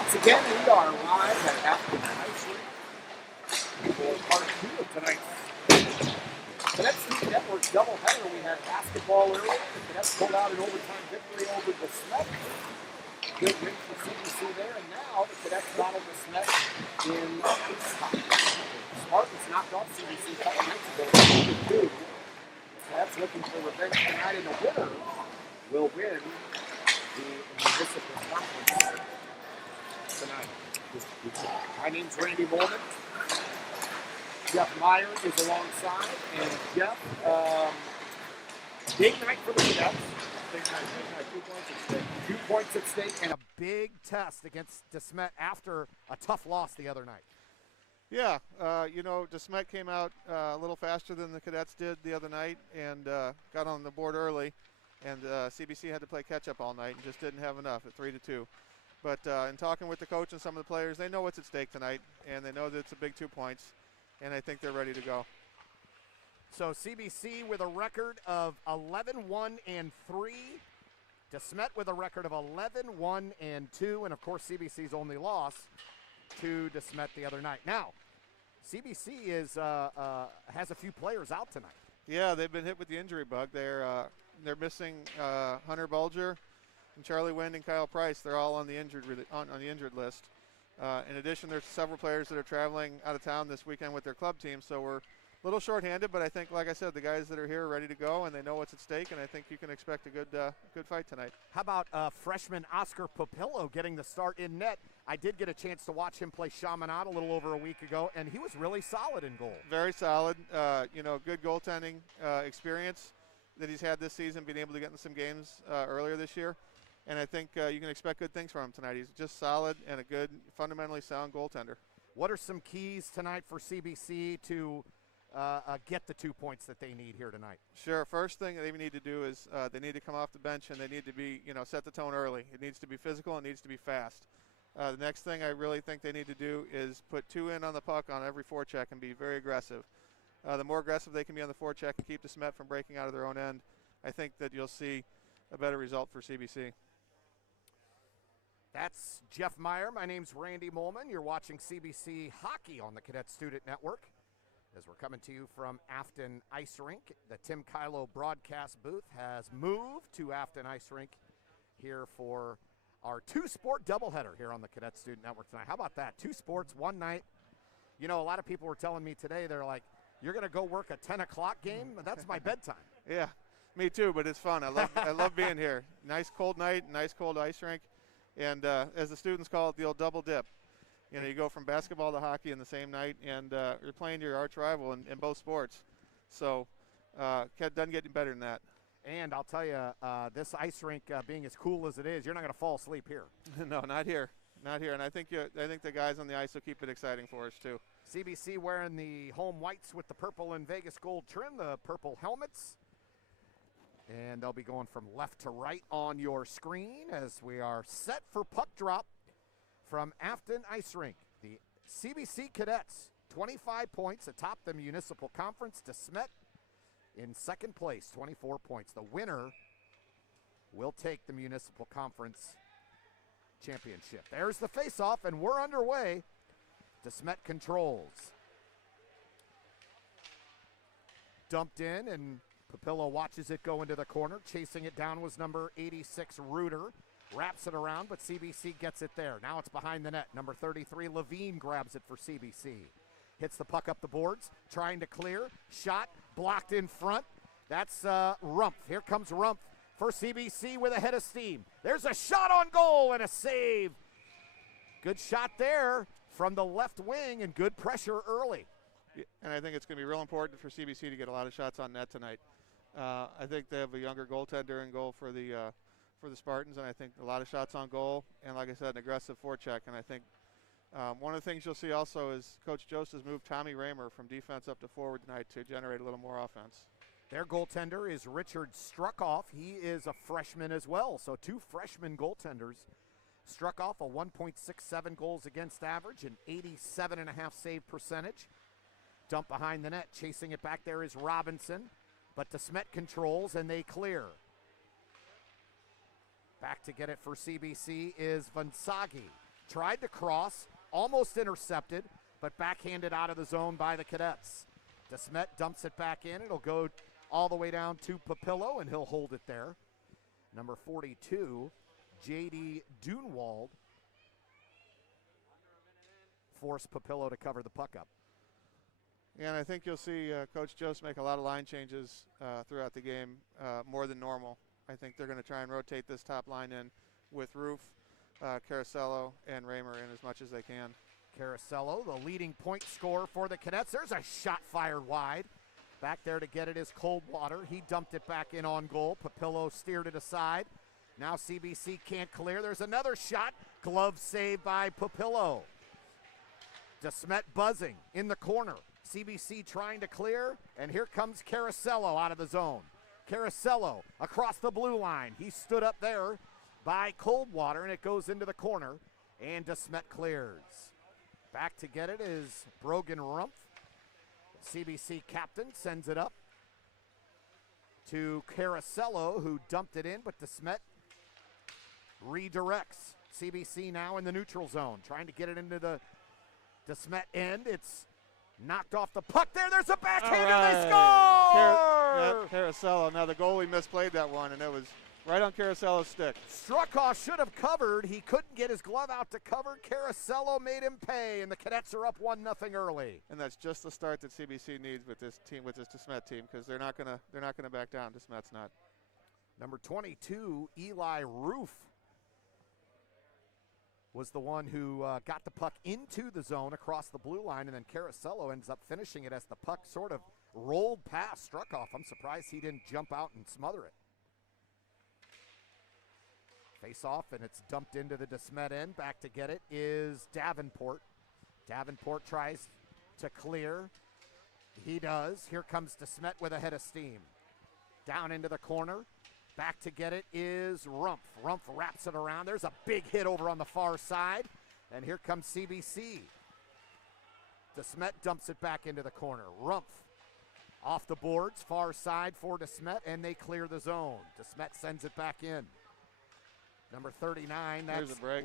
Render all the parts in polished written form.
once again, we are live at Afton Ice Rink for part 2 of tonight's Cadet Student Network doubleheader. We had basketball earlier. The Cadets pulled out an overtime victory over DeSmet. Good win for CBC there, and now the Cadets battle DeSmet in ice hockey. Spartans knocked off CBC a couple nights ago, 2-2. The Cadets looking for revenge tonight, and the winner will win the municipal conference tonight. My name's Randy Molman. Jeff Meyer is alongside, and Jeff, big night for the Cadets. Big night, 2 points at stake. 2 points at stake, and a big test against DeSmet after a tough loss the other night. Yeah, DeSmet came out a little faster than the Cadets did the other night and got on the board early, and CBC had to play catch-up all night and just didn't have enough at 3-2. But in talking with the coach and some of the players, they know what's at stake tonight, and they know that it's a big 2 points, and I think they're ready to go. So CBC with a record of 11-1-3, DeSmet with a record of 11-1-2, and of course CBC's only loss to DeSmet the other night. Now, CBC is has a few players out tonight. Yeah, they've been hit with the injury bug. They're missing Hunter Bulger and Charlie Wind and Kyle Price. They're all on the injured list. In addition, there's several players that are traveling out of town this weekend with their club team, so we're a little short-handed, but I think, like I said, the guys that are here are ready to go, and they know what's at stake, and I think you can expect a good fight tonight. How about freshman Oscar Popillo getting the start in net? I did get a chance to watch him play Chaminade a little over a week ago, and he was really solid in goal. Very solid. Good goaltending experience that he's had this season, being able to get in some games earlier this year. And I think you can expect good things from him tonight. He's just solid and a good, fundamentally sound goaltender. What are some keys tonight for CBC to get the 2 points that they need here tonight? Sure. First thing they need to do is they need to come off the bench, and they need to be, set the tone early. It needs to be physical. It needs to be fast. The next thing I really think they need to do is put 2 in on the puck on every forecheck and be very aggressive. The more aggressive they can be on the forecheck and keep DeSmet from breaking out of their own end, I think that you'll see a better result for CBC. That's Jeff Meyer. My name's Randy Molman. You're watching CBC Hockey on the Cadet Student Network as we're coming to you from Afton Ice Rink. The Tim Kylo broadcast booth has moved to Afton Ice Rink here for our 2-sport doubleheader here on the Cadet Student Network tonight. How about that? 2 sports, 1 night. A lot of people were telling me today, they're like, you're going to go work a 10 o'clock game? That's my bedtime. Yeah, me too, but it's fun. I love being here. Nice cold night, nice cold ice rink. And as the students call it, the old double dip. You go from basketball to hockey in the same night, and you're playing your arch rival in both sports. So doesn't get any better than that. And I'll tell you, this ice rink being as cool as it is, you're not going to fall asleep here. No, not here. Not here. And I think the guys on the ice will keep it exciting for us, too. CBC wearing the home whites with the purple and Vegas gold trim, the purple helmets. And they'll be going from left to right on your screen as we are set for puck drop from Afton Ice Rink. The CBC Cadets, 25 points atop the Municipal Conference. DeSmet in second place, 24 points. The winner will take the Municipal Conference championship. There's the face-off, and we're underway. DeSmet controls. Dumped in, and Popillo watches it go into the corner. Chasing it down was number 86, Reuter. Wraps it around, but CBC gets it there. Now it's behind the net. Number 33, Levine grabs it for CBC. Hits the puck up the boards, trying to clear. Shot, blocked in front. That's Rumpf. Here comes Rumpf for CBC with a head of steam. There's a shot on goal and a save. Good shot there from the left wing and good pressure early. And I think it's going to be real important for CBC to get a lot of shots on net tonight. I think they have a younger goaltender in goal for the Spartans, and I think a lot of shots on goal, and like I said, an aggressive forecheck. And I think one of the things you'll see also is Coach Jost has moved Tommy Raymer from defense up to forward tonight to generate a little more offense. Their goaltender is Richard Struckoff. He is a freshman as well, so 2 freshman goaltenders. Struckoff, a 1.67 goals against average, an 87.5 save percentage. Dump behind the net, chasing it back there is Robinson, but DeSmet controls and they clear. Back to get it for CBC is Vansagi. tried to cross, almost intercepted, but backhanded out of the zone by the Cadets. DeSmet dumps it back in. It'll go all the way down to Papillo, and he'll hold it there. Number 42, J.D. Dunewald, forced Papillo to cover the puck up. Yeah, and I think you'll see Coach Jost make a lot of line changes throughout the game, more than normal. I think they're going to try and rotate this top line in with Roof, Caracello, and Raymer in as much as they can. Caracello, the leading point scorer for the Cadets. There's a shot fired wide. Back there to get it is Coldwater. He dumped it back in on goal. Papillo steered it aside. Now CBC can't clear. There's another shot. Glove saved by Papillo. DeSmet buzzing in the corner. CBC trying to clear, and here comes Caracello out of the zone. Caracello across the blue line. He stood up there by Coldwater, and it goes into the corner, and DeSmet clears. Back to get it is Brogan Rumpf. CBC captain sends it up to Caracello, who dumped it in, but DeSmet redirects. CBC now in the neutral zone, trying to get it into the DeSmet end. It's knocked off the puck there. There's a backhander. They score! Caracello. Now the goalie misplayed that one, and it was right on Caracello's stick. Struckoff should have covered. He couldn't get his glove out to cover. Caracello made him pay, and the Cadets are up 1-0 early. And that's just the start that CBC needs with this team, with this DeSmet team, because they're not gonna back down. DeSmet's not. Number 22, Eli Roof, was the one who got the puck into the zone across the blue line, and then Caracello ends up finishing it as the puck sort of rolled past Struckoff. I'm surprised he didn't jump out and smother it. Face off, and it's dumped into the DeSmet end. Back to get it is Davenport. Davenport tries to clear. He does. Here comes DeSmet with a head of steam. Down into the corner. Back to get it is Rumpf. Rumpf wraps it around. There's a big hit over on the far side. And here comes CBC. DeSmet dumps it back into the corner. Rumpf off the boards, far side for DeSmet, and they clear the zone. DeSmet sends it back in. Number 39. There's a break.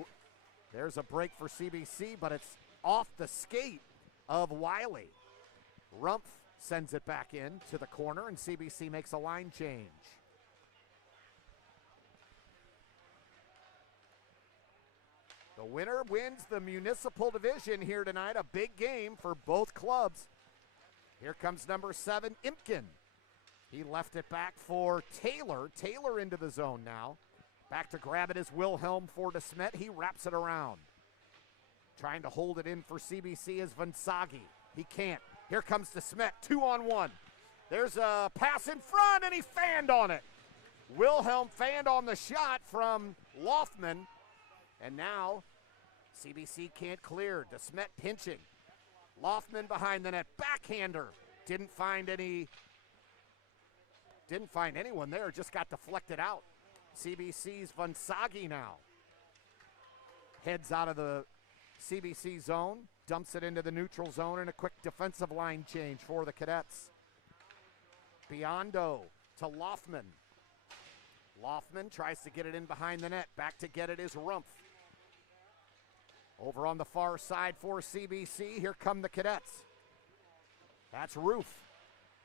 There's a break for CBC, but it's off the skate of Wiley. Rumpf sends it back in to the corner, and CBC makes a line change. The winner wins the Municipal Division here tonight. A big game for both clubs. Here comes number 7, Impkin. He left it back for Taylor. Taylor into the zone now. Back to grab it is Wilhelm for DeSmet. He wraps it around. Trying to hold it in for CBC is Vansagi. He can't. Here comes DeSmet, 2-on-1. There's a pass in front, and he fanned on it. Wilhelm fanned on the shot from Loftman. And now CBC can't clear. DeSmet pinching. Loftman behind the net. Backhander. Didn't find anyone there. Just got deflected out. CBC's Vansagi now. Heads out of the CBC zone. Dumps it into the neutral zone, and a quick defensive line change for the Cadets. Biondo to Loftman. Loftman tries to get it in behind the net. Back to get it is Rumpf. Over on the far side for CBC, here come the Cadets. That's Roof,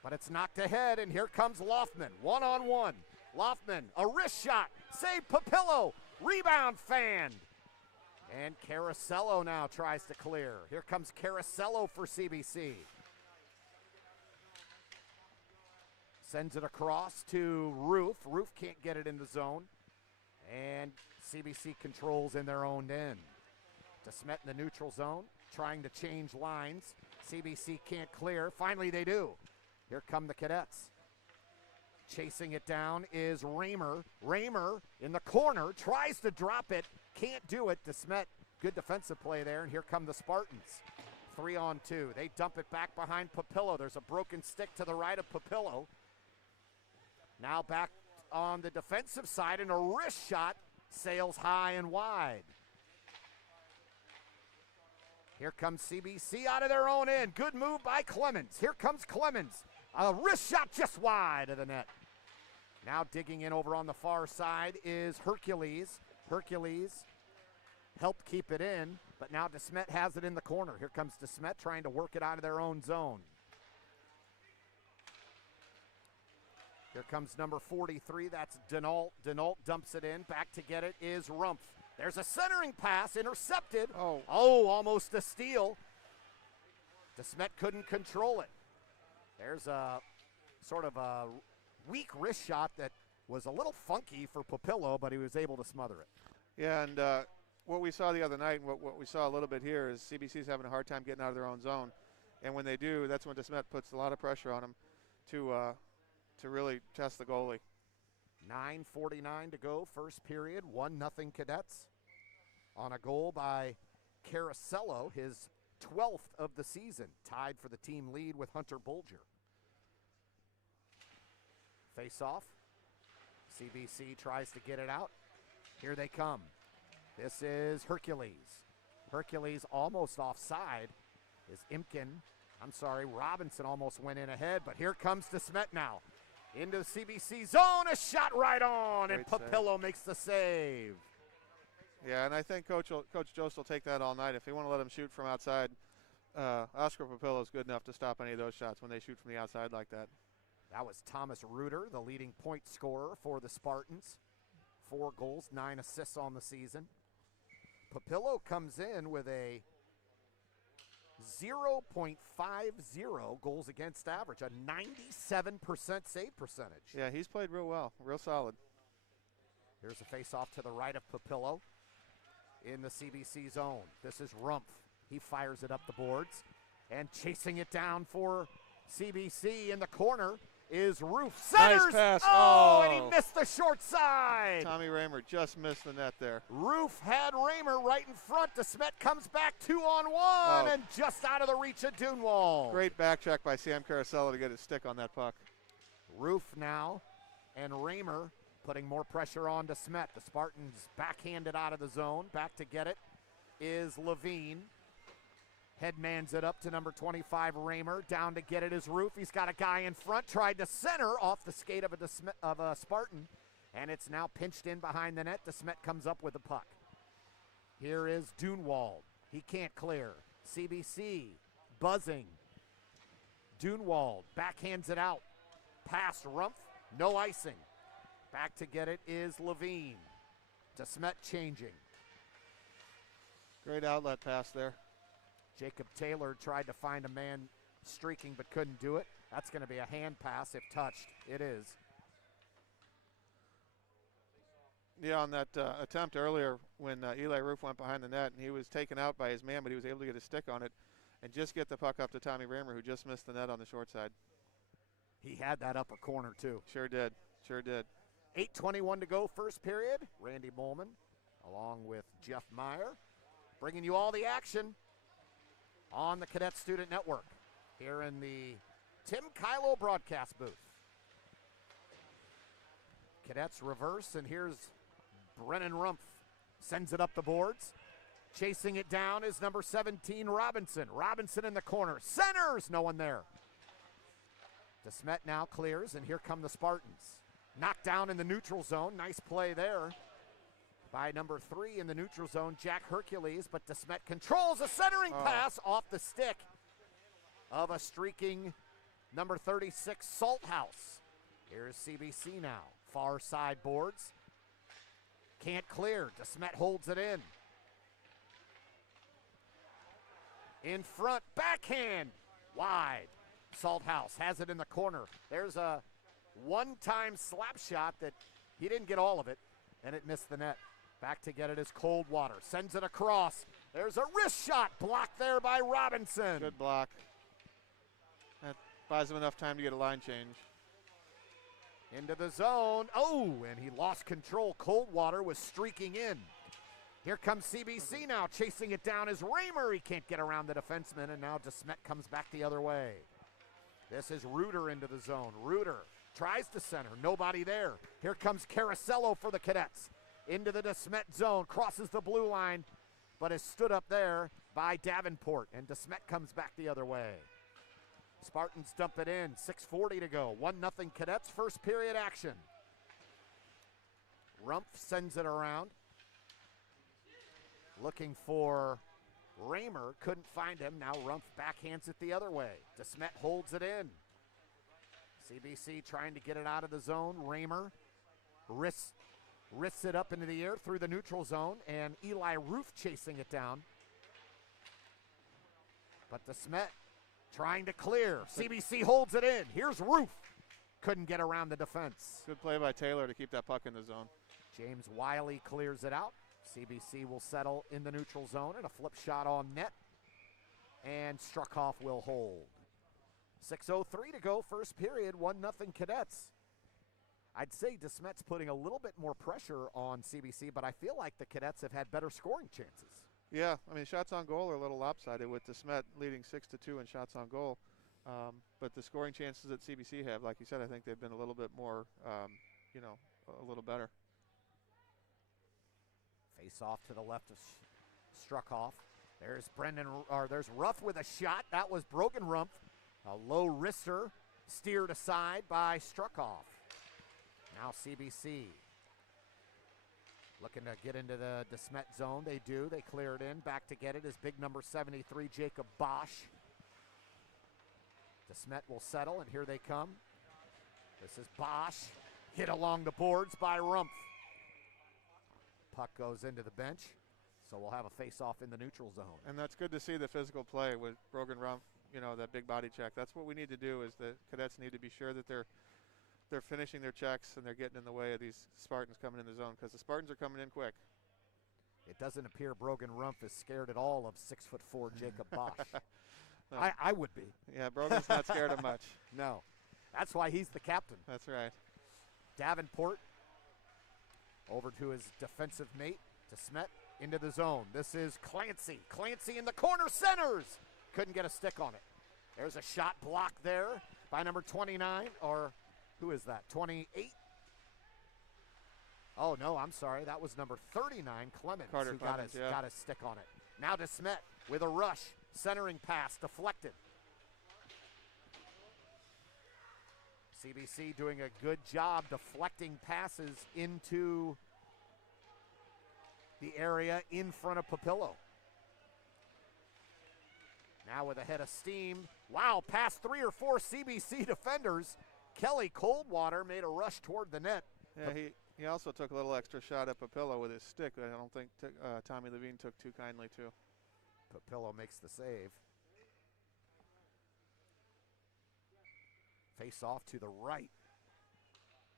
but it's knocked ahead, and here comes Loftman, 1-on-1. Loftman, a wrist shot, save Papillo, rebound fanned. And Caracello now tries to clear. Here comes Caracello for CBC. Sends it across to Roof. Roof can't get it in the zone. And CBC controls in their own end. DeSmet in the neutral zone, trying to change lines. CBC can't clear. Finally they do. Here come the Cadets. Chasing it down is Raymer. Raymer in the corner, tries to drop it, can't do it. DeSmet, good defensive play there, and here come the Spartans. 3-on-2. They dump it back behind Papillo. There's a broken stick to the right of Papillo. Now back on the defensive side, and a wrist shot sails high and wide. Here comes CBC out of their own end. Good move by Clemens. Here comes Clemens. A wrist shot just wide of the net. Now digging in over on the far side is Hercules. Hercules helped keep it in, but now DeSmet has it in the corner. Here comes DeSmet trying to work it out of their own zone. Here comes number 43, that's Denault. Denault dumps it in, back to get it is Rumpf. There's a centering pass, intercepted. Oh, almost a steal. DeSmet couldn't control it. There's a sort of a weak wrist shot that was a little funky for Papillo, but he was able to smother it. Yeah, and what we saw the other night and what we saw a little bit here is CBC's having a hard time getting out of their own zone. And when they do, that's when DeSmet puts a lot of pressure on them to really test the goalie. 9:49 to go, first period, 1-0 Cadets on a goal by Caracello, his 12th of the season, tied for the team lead with Hunter Bulger. Face off. CBC tries to get it out. Here they come. This is Hercules. Hercules almost offside. Robinson almost went in ahead, but here comes DeSmet now. Into the CBC zone, a shot right on, Great and Papillo makes the save. Yeah, and I think Coach Jost will take that all night. If they want to let him shoot from outside, Oscar Papillo is good enough to stop any of those shots when they shoot from the outside like that. That was Thomas Reuter, the leading point scorer for the Spartans. 4 goals, 9 assists on the season. Papillo comes in with a 0.50 goals against average, a 97% save percentage. Yeah, he's played real well, real solid. Here's a face-off to the right of Papillo in the CBC zone. This is Rumpf. He fires it up the boards, and chasing it down for CBC in the corner is Roof. Centers! Nice pass. Oh, and he missed the short side. Tommy Raymer just missed the net there. Roof had Raymer right in front. DeSmet comes back 2-on-1 and just out of the reach of Dunewald. Great back check by Sam Caracello to get his stick on that puck. Roof now and Raymer putting more pressure on DeSmet. The Spartans backhanded out of the zone. Back to get it is Levine. Headmans it up to number 25, Raymer. Down to get it is Roof. He's got a guy in front. Tried to center off the skate of a Spartan. And it's now pinched in behind the net. DeSmet comes up with the puck. Here is Dunewald. He can't clear. CBC buzzing. Dunewald backhands it out. Past Rumpf. No icing. Back to get it is Levine. DeSmet changing. Great outlet pass there. Jacob Taylor tried to find a man streaking but couldn't do it. That's going to be a hand pass if touched. It is. Yeah, on that attempt earlier when Eli Roof went behind the net and he was taken out by his man, but he was able to get his stick on it and just get the puck up to Tommy Raymer, who just missed the net on the short side. He had that upper corner too. Sure did. Sure did. 8:21 to go, first period. Randy Molman along with Jeff Meyer bringing you all the action on the Cadet Student Network here in the Tim Kylo broadcast booth. Cadets reverse, and here's Brennan Rumpf. Sends it up the boards. Chasing it down is number 17, Robinson. Robinson in the corner. Centers! No one there. DeSmet now clears, and here come the Spartans. Knocked down in the neutral zone. Nice play there by number 3 in the neutral zone, Jack Hercules, but DeSmet controls a centering pass off the stick of a streaking number 36, Salthouse. Here's CBC now. Far side boards. Can't clear. DeSmet holds it in. In front, backhand, wide. Salthouse has it in the corner. There's a one-time slap shot that he didn't get all of it, and it missed the net. Back to get it is Coldwater. Sends it across. There's a wrist shot blocked there by Robinson. Good block. That buys him enough time to get a line change. Into the zone. Oh, and he lost control. Coldwater was streaking in. Here comes CBC now. Chasing it down is Raymer. He can't get around the defenseman, and now DeSmet comes back the other way. This is Reuter into the zone. Reuter tries to center. Nobody there. Here comes Caracello for the Cadets. Into the DeSmet zone, crosses the blue line, but is stood up there by Davenport, and DeSmet comes back the other way. Spartans dump it in, 6:40 to go, 1-0 Cadets, first period action. Rumpf sends it around. Looking for Raymer, couldn't find him. Now Rumpf backhands it the other way. DeSmet holds it in. CBC trying to get it out of the zone. Raymer wrists it up into the air through the neutral zone, and Eli Roof chasing it down. But DeSmet trying to clear. CBC holds it in. Here's Roof. Couldn't get around the defense. Good play by Taylor to keep that puck in the zone. James Wiley clears it out. CBC will settle in the neutral zone, and a flip shot on net. And Struckhoff will hold. 6:03 to go, first period, 1-0 Cadets. I'd say DeSmet's putting a little bit more pressure on CBC, but I feel like the Cadets have had better scoring chances. Yeah, I mean, shots on goal are a little lopsided with DeSmet leading 6-2 in shots on goal. But the scoring chances that CBC have, like you said, I think they've been a little bit more, a little better. Face off to the left of Struckhoff. There's there's Ruff with a shot. That was Brogan Rumpf. A low wrister steered aside by Struckhoff. Now CBC looking to get into the DeSmet zone. They do. They clear it in. Back to get it is big number 73, Jacob Bosch. DeSmet will settle, and here they come. This is Bosch. Hit along the boards by Rumpf. Puck goes into the bench, so we'll have a face-off in the neutral zone. And that's good to see the physical play with Brogan Rumpf, that big body check. That's what we need to do is the Cadets need to be sure that they're finishing their checks and they're getting in the way of these Spartans coming in the zone because the Spartans are coming in quick. It doesn't appear Brogan Rumpf is scared at all of 6'4" Jacob Bosch. No. I would be. Yeah, Brogan's not scared of much. No. That's why he's the captain. That's right. Davenport over to his defensive mate, DeSmet, into the zone. This is Clancy. Clancy in the corner, centers. Couldn't get a stick on it. There's a shot blocked there by number 29, or who is that, 28? Oh, no, I'm sorry. That was number 39, Clemens, Carter who Clemens, got his stick on it. Now DeSmet with a rush. Centering pass deflected. CBC doing a good job deflecting passes into the area in front of Papillo. Now with a head of steam. Wow, past 3 or 4 CBC defenders. Kelly Coldwater made a rush toward the net. Yeah, he also took a little extra shot at Papillo with his stick that I don't think Tommy Levine took too kindly to. Papillo makes the save. Face off to the right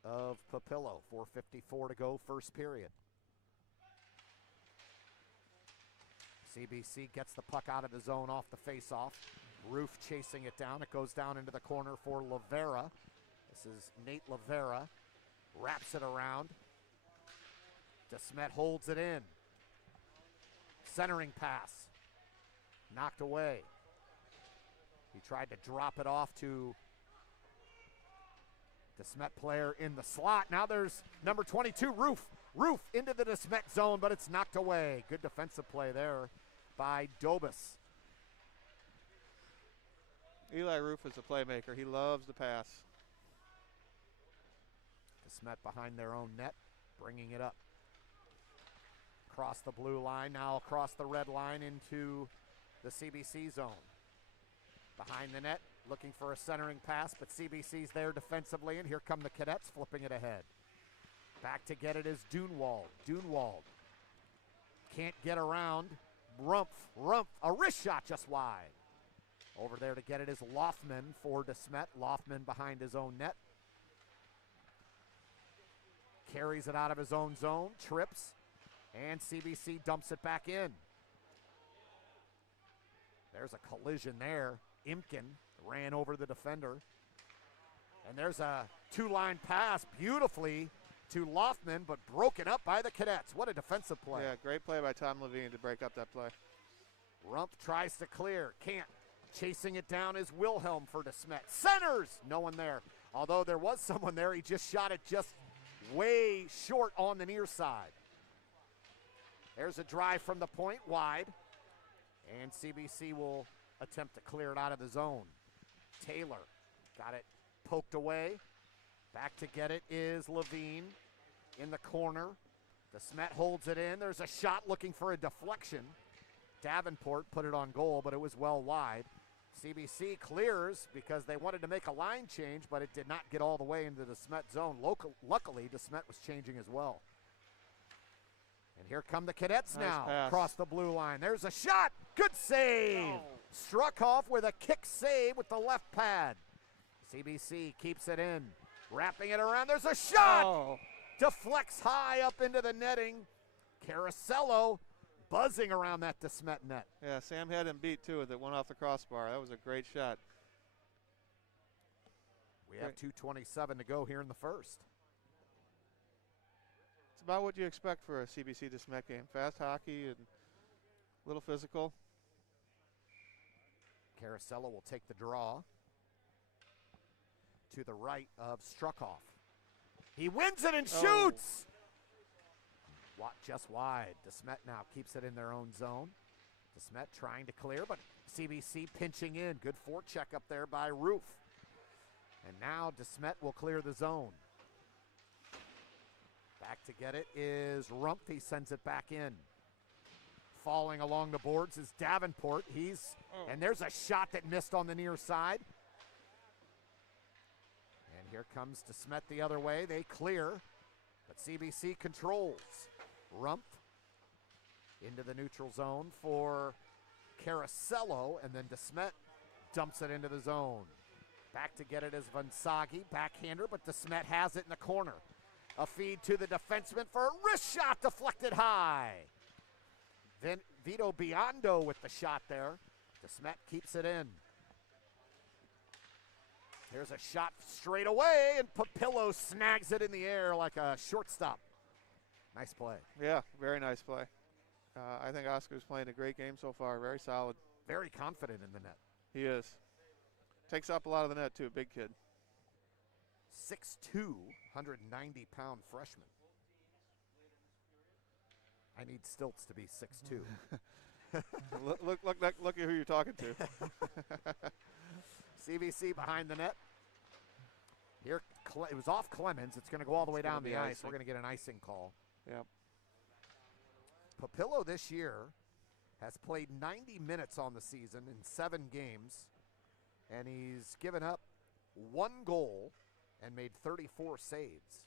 of Papillo. 4:54 to go, first period. CBC gets the puck out of the zone off the face-off. Roof chasing it down. It goes down into the corner for Lavera. This is Nate Lavera. Wraps it around. DeSmet holds it in. Centering pass. Knocked away. He tried to drop it off to DeSmet player in the slot. Now there's number 22, Roof. Roof into the DeSmet zone, but it's knocked away. Good defensive play there by Dobus. Eli Roof is a playmaker. He loves the pass. DeSmet behind their own net, bringing it up. Across the blue line, now across the red line into the CBC zone. Behind the net, looking for a centering pass, but CBC's there defensively, and here come the Cadets flipping it ahead. Back to get it is Dunewald. Dunewald can't get around. Rumpf, a wrist shot just wide. Over there to get it is Lothman for DeSmet. Lothman behind his own net. Carries it out of his own zone, trips, and CBC dumps it back in. There's a collision there. Imkin ran over the defender. And there's a two-line pass beautifully to Lothman, but broken up by the Cadets. What a defensive play. Yeah, great play by Tom Levine to break up that play. Rumpf tries to clear, can't. Chasing it down is Wilhelm for DeSmet. Centers! No one there. Although there was someone there, he just shot it just way short on the near side. There's a drive from the point, wide. And CBC will attempt to clear it out of the zone. Taylor got it poked away. Back to get it is Levine in the corner. DeSmet holds it in. There's a shot looking for a deflection. Davenport put it on goal, but it was well wide. CBC clears because they wanted to make a line change, but it did not get all the way into the DeSmet zone. Luckily, DeSmet was changing as well. And here come the Cadets Nice now pass. across the blue line. There's a shot. Good save. Oh. Struck off with a kick save with the left pad. CBC keeps it in. Wrapping it around. There's a shot. Oh. Deflects high up into the netting. Caracello buzzing around that DeSmet net. Yeah, Sam had him beat too. That went off the crossbar. That was a great shot. We have 2:27 to go here in the first. It's about what you expect for a CBC DeSmet game. Fast hockey and a little physical. Caracello will take the draw to the right of Struckhoff. He wins it and shoots! Just wide. DeSmet now keeps it in their own zone. DeSmet trying to clear, but CBC pinching in. Good forecheck up there by Roof. And now DeSmet will clear the zone. Back to get it is Rumpf. He sends it back in. Falling along the boards is Davenport. And there's a shot that missed on the near side. And here comes DeSmet the other way. They clear, but CBC controls. Rumpf into the neutral zone for Caracello, and then DeSmet dumps it into the zone. Back to get it is Vansagi, backhander, but DeSmet has it in the corner. A feed to the defenseman for a wrist shot deflected high. Then Vito Biondo with the shot there. DeSmet keeps it in. There's a shot straight away, and Papillo snags it in the air like a shortstop. Nice play. Yeah, very nice play. I think Oscar's playing a great game so far. Very solid. Very confident in the net. He is. Takes up a lot of the net too. Big kid. 6'2", 190-pound freshman. I need stilts to be 6'2". look at who you're talking to. CBC behind the net. Here, it was off Clemens. It's going to go all the way down the ice. We're going to get an icing call. Yep. Papillo this year has played 90 minutes on the season in 7 games, and he's given up 1 goal and made 34 saves.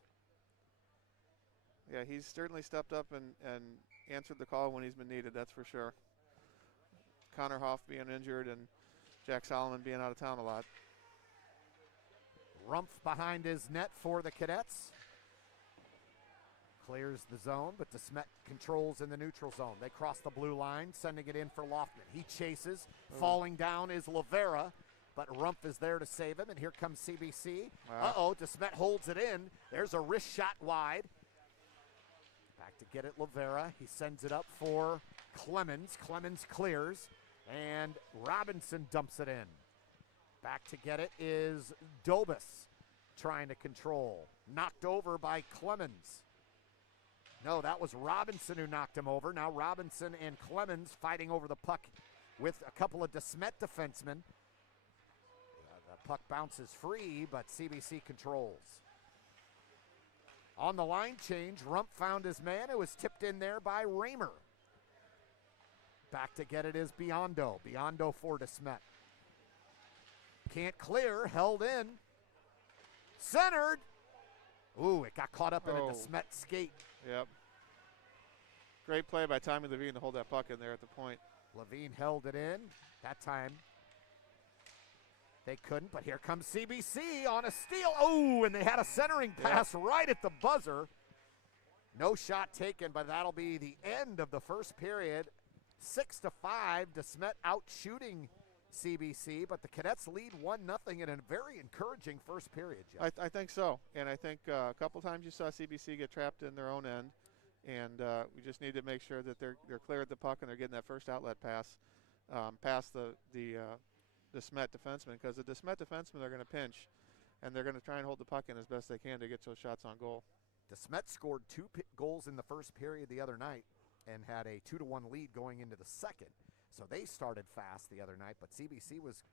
Yeah, he's certainly stepped up and answered the call when he's been needed, that's for sure. Connor Hoff being injured and Jack Solomon being out of town a lot. Rumpf behind his net for the Cadets. Clears the zone, but DeSmet controls in the neutral zone. They cross the blue line, sending it in for Loftman. He chases. Falling down is Lavera, but Rumpf is there to save him, and here comes CBC. Wow. DeSmet holds it in. There's a wrist shot wide. Back to get it, Lavera. He sends it up for Clemens. Clemens clears, and Robinson dumps it in. Back to get it is Dobis trying to control. Knocked over by Clemens. No, that was Robinson who knocked him over. Now Robinson and Clemens fighting over the puck with a couple of DeSmet defensemen. The puck bounces free, but CBC controls. On the line change, Rumpf found his man. It was tipped in there by Raymer. Back to get it is Biondo. Biondo for DeSmet. Can't clear, held in. Centered. Ooh, it got caught up in a DeSmet skate. Yep. Great play by Tommy Levine to hold that puck in there at the point. Levine held it in. That time they couldn't, but here comes CBC on a steal. Oh, and they had a centering pass right at the buzzer. No shot taken, but that'll be the end of the first period. 6-5, DeSmet out shooting CBC, but the Cadets lead 1-0 in a very encouraging first period, Jeff. I think so, and I think a couple times you saw CBC get trapped in their own end, and we just need to make sure that they're clear at the puck and they're getting that first outlet pass past the DeSmet defenseman, because the DeSmet defensemen are going to pinch, and they're going to try and hold the puck in as best they can to get those shots on goal. DeSmet scored 2 goals in the first period the other night and had a 2-1 lead going into the second. So they started fast the other night, but CBC was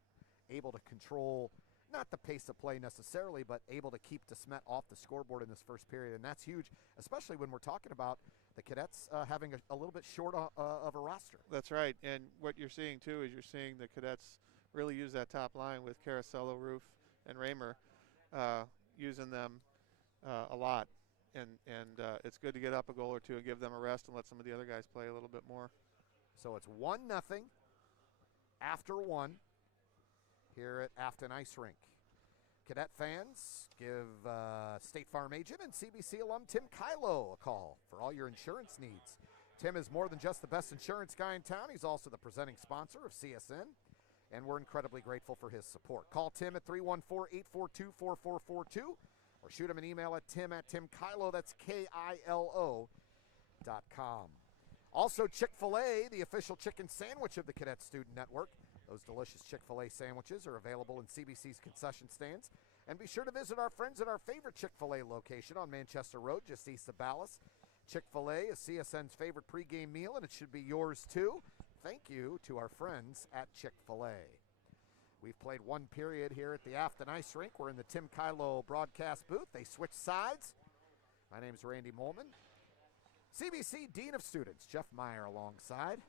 able to control, not the pace of play necessarily, but able to keep DeSmet off the scoreboard in this first period, and that's huge, especially when we're talking about the Cadets having a little bit short of a roster. That's right. And what you're seeing, too, is you're seeing the Cadets really use that top line with Carosello, Roof, and Raymer, using them a lot. And it's good to get up a goal or two and give them a rest and let some of the other guys play a little bit more. So it's 1-0 after 1 here at Afton Ice Rink. Cadet fans, give State Farm agent and CBC alum Tim Kylo a call for all your insurance needs. Tim is more than just the best insurance guy in town. He's also the presenting sponsor of CSN, and we're incredibly grateful for his support. Call Tim at 314-842-4442 or shoot him an email at tim@timkylo, that's KILO.com. Also, Chick-fil-A, the official chicken sandwich of the Cadet Student Network. Those delicious Chick-fil-A sandwiches are available in CBC's concession stands. And be sure to visit our friends at our favorite Chick-fil-A location on Manchester Road, just east of Ballas. Chick-fil-A is CSN's favorite pregame meal, and it should be yours too. Thank you to our friends at Chick-fil-A. We've played one period here at the Afton Ice Rink. We're in the Tim Kylo broadcast booth. They switch sides. My name's Randy Molman. CBC Dean of Students, Jeff Meyer alongside.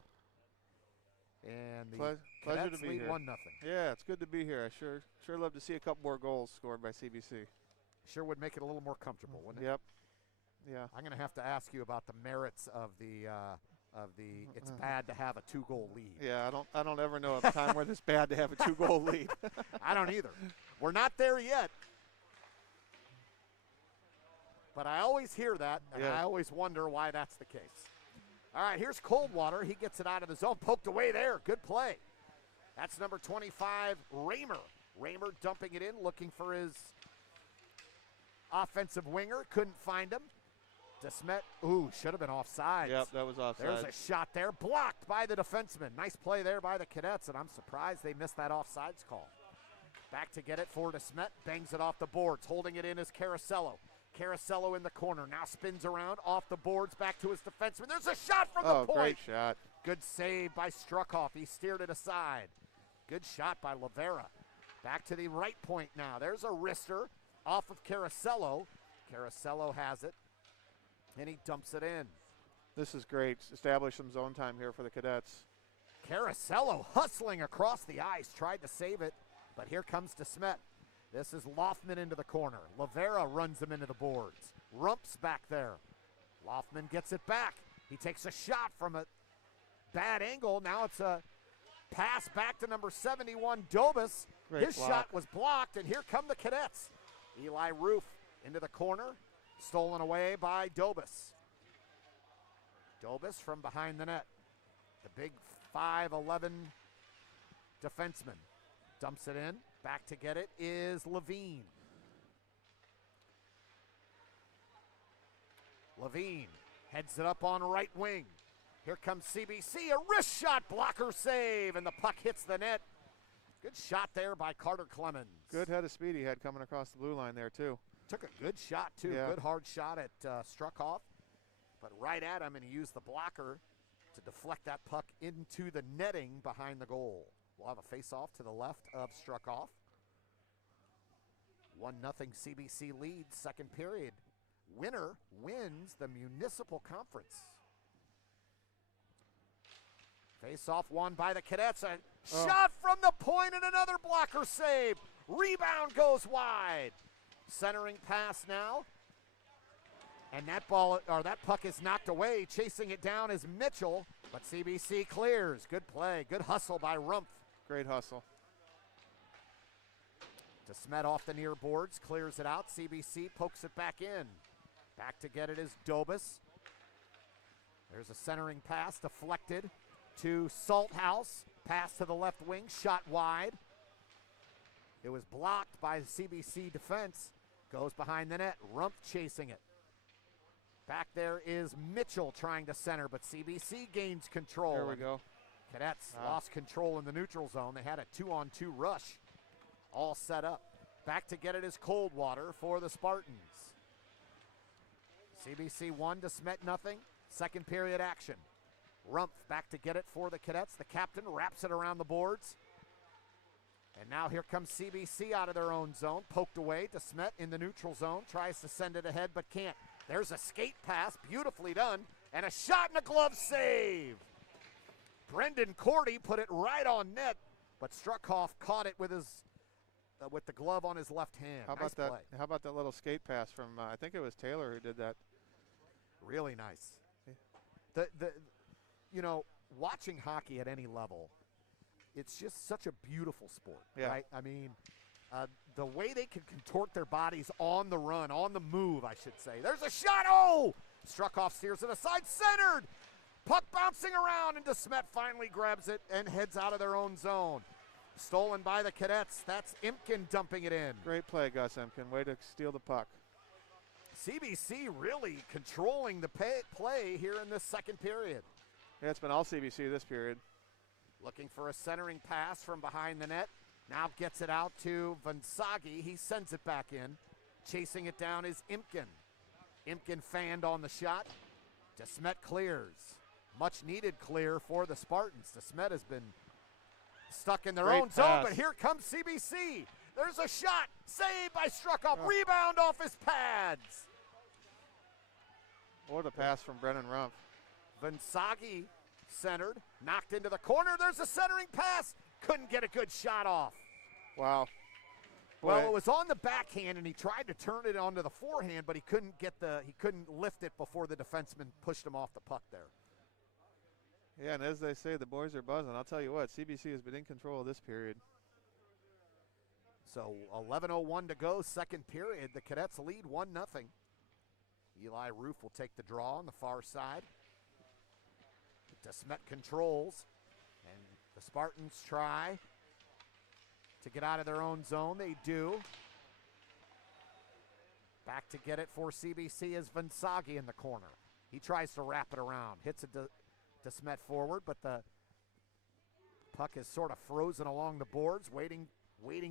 And the Pleasure Cadets to be lead here. 1-0. Yeah, it's good to be here. I sure love to see a couple more goals scored by CBC. Sure would make it a little more comfortable, wouldn't it? Yep. Yeah. I'm going to have to ask you about the merits of the it's bad to have a 2-goal lead. Yeah, I don't ever know of a time where it's bad to have a 2-goal lead. I don't either. We're not there yet. But I always hear that, and I always wonder why that's the case. All right, here's Coldwater. He gets it out of the zone, poked away there. Good play. That's number 25, Raymer. Raymer dumping it in, looking for his offensive winger. Couldn't find him. DeSmet, should have been offside. Yep, that was offside. There's a shot there, blocked by the defenseman. Nice play there by the Cadets, and I'm surprised they missed that offsides call. Back to get it for DeSmet, bangs it off the boards. Holding it in is Carosello. Carosello in the corner, now spins around, off the boards, back to his defenseman. There's a shot from the point. Oh, great shot. Good save by Struckhoff. He steered it aside. Good shot by Lavera. Back to the right point now. There's a wrister off of Carosello. Carosello has it, and he dumps it in. This is great. Establish some zone time here for the Cadets. Carosello hustling across the ice, tried to save it, but here comes DeSmet. This is Loffman into the corner. Lavera runs him into the boards. Rump's back there. Loffman gets it back. He takes a shot from a bad angle. Now it's a pass back to number 71, Dobus. His shot was blocked, and here come the Cadets. Eli Roof into the corner. Stolen away by Dobus. Dobus from behind the net. The big 5'11" defenseman. Dumps it in. Back to get it is Levine. Levine heads it up on right wing. Here comes CBC, a wrist shot, blocker save, and the puck hits the net. Good shot there by Carter Clemens. Good head of speed he had coming across the blue line there, too. Took a good shot, too. Yeah. Good hard shot at Struckhoff, but right at him, and he used the blocker to deflect that puck into the netting behind the goal. We'll have a face-off to the left of Struckhoff. 1-0 CBC lead, second period. Winner wins the Municipal Conference. Face-off won by the Cadets. A shot from the point and another blocker save. Rebound goes wide. Centering pass now. And that puck is knocked away. Chasing it down is Mitchell, but CBC clears. Good play, good hustle by Rumpf. Great hustle. DeSmet off the near boards, clears it out. CBC pokes it back in. Back to get it is Dobus. There's a centering pass deflected to Salthouse. Pass to the left wing, shot wide. It was blocked by the CBC defense. Goes behind the net. Rumpf chasing it. Back there is Mitchell trying to center, but CBC gains control. There we go. Cadets lost control in the neutral zone. They had a 2-on-2 rush all set up. Back to get it is Coldwater for the Spartans. CBC 1, DeSmet nothing. Second period action. Rumpf back to get it for the Cadets. The captain wraps it around the boards. And now here comes CBC out of their own zone. Poked away. DeSmet in the neutral zone. Tries to send it ahead but can't. There's a skate pass. Beautifully done. And a shot and a glove save. Brendan Cordy put it right on net, but Struckhoff caught it with the glove on his left hand. How Nice about that? play. How about that little skate pass from? I think it was Taylor who did that. Really nice. Yeah. Watching hockey at any level, it's just such a beautiful sport, Yeah. right? I mean, the way they can contort their bodies on the run, on the move, I should say. There's a shot. Oh! Struckhoff steers it aside, centered. Puck bouncing around, and DeSmet finally grabs it and heads out of their own zone. Stolen by the Cadets. That's Impkin dumping it in. Great play, Gus Empkin. Way to steal the puck. CBC really controlling the play here in this second period. Yeah, it's been all CBC this period. Looking for a centering pass from behind the net. Now gets it out to Vansagi. He sends it back in. Chasing it down is Impkin. Impkin fanned on the shot. DeSmet clears. Much needed clear for the Spartans. DeSmet has been stuck in their Great own zone, pass. but here comes CBC. There's a shot. Saved by Struckhoff. Oh. Rebound off his pads. What a pass from Brennan Rumpf. Vansagi centered. Knocked into the corner. There's a centering pass. Couldn't get a good shot off. Wow. Well, Boy, it was on the backhand, and he tried to turn it onto the forehand, but he couldn't lift it before the defenseman pushed him off the puck there. yeah, and as they say, the boys are buzzing. I'll tell you what, CBC has been in control of this period. So 11:01 to go, second period. The Cadets lead 1-0. Eli Roof will take the draw on the far side. DeSmet controls, and the Spartans try to get out of their own zone. They do. Back to get it for CBC is Vansagi in the corner. He tries to wrap it around. Hits a DeSmet forward, but the puck is sort of frozen along the boards, waiting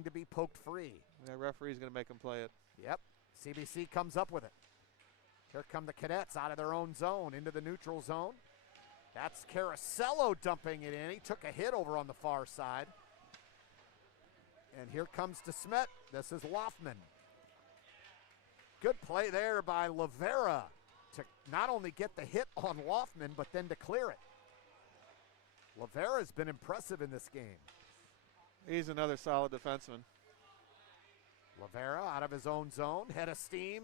to be poked free. The referee's going to make him play it. Yep, CBC comes up with it. Here come the Cadets out of their own zone into the neutral zone. That's Caracello dumping it in. He took a hit over on the far side. And here comes DeSmet. This is Loffman. Good play there by Lavera to not only get the hit on Loffman, but then to clear it. Lavera's been impressive in this game. He's another solid defenseman. Lavera out of his own zone, head of steam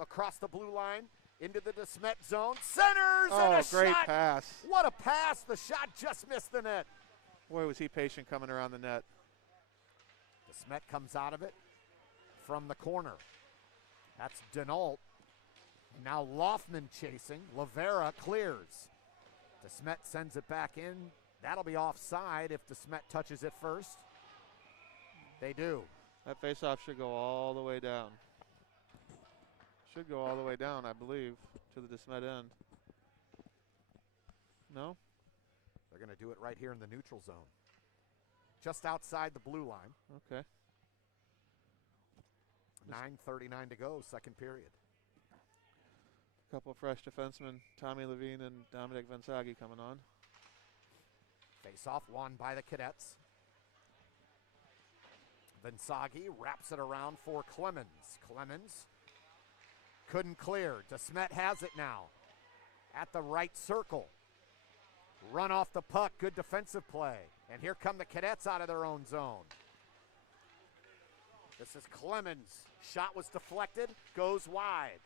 across the blue line, into the DeSmet zone, centers, and a great shot. pass. What a pass. The shot just missed the net. Boy, was he patient coming around the net. DeSmet comes out of it from the corner. That's Denault. Now Loffman chasing. Lavera clears. DeSmet sends it back in. That'll be offside if DeSmet touches it first. They do. That faceoff should go all the way down. Should go all the way down, I believe, to the DeSmet end. No? They're going to do it right here in the neutral zone. Just outside the blue line. Okay. 9:39 to go, second period. A couple of fresh defensemen, Tommy Levine and Dominic Vansagi coming on. Face-off won by the Cadets. Vansagi wraps it around for Clemens. Clemens couldn't clear. DeSmet has it now at the right circle. Run off the puck, good defensive play. And here come the Cadets out of their own zone. This is Clemens. Shot was deflected, goes wide.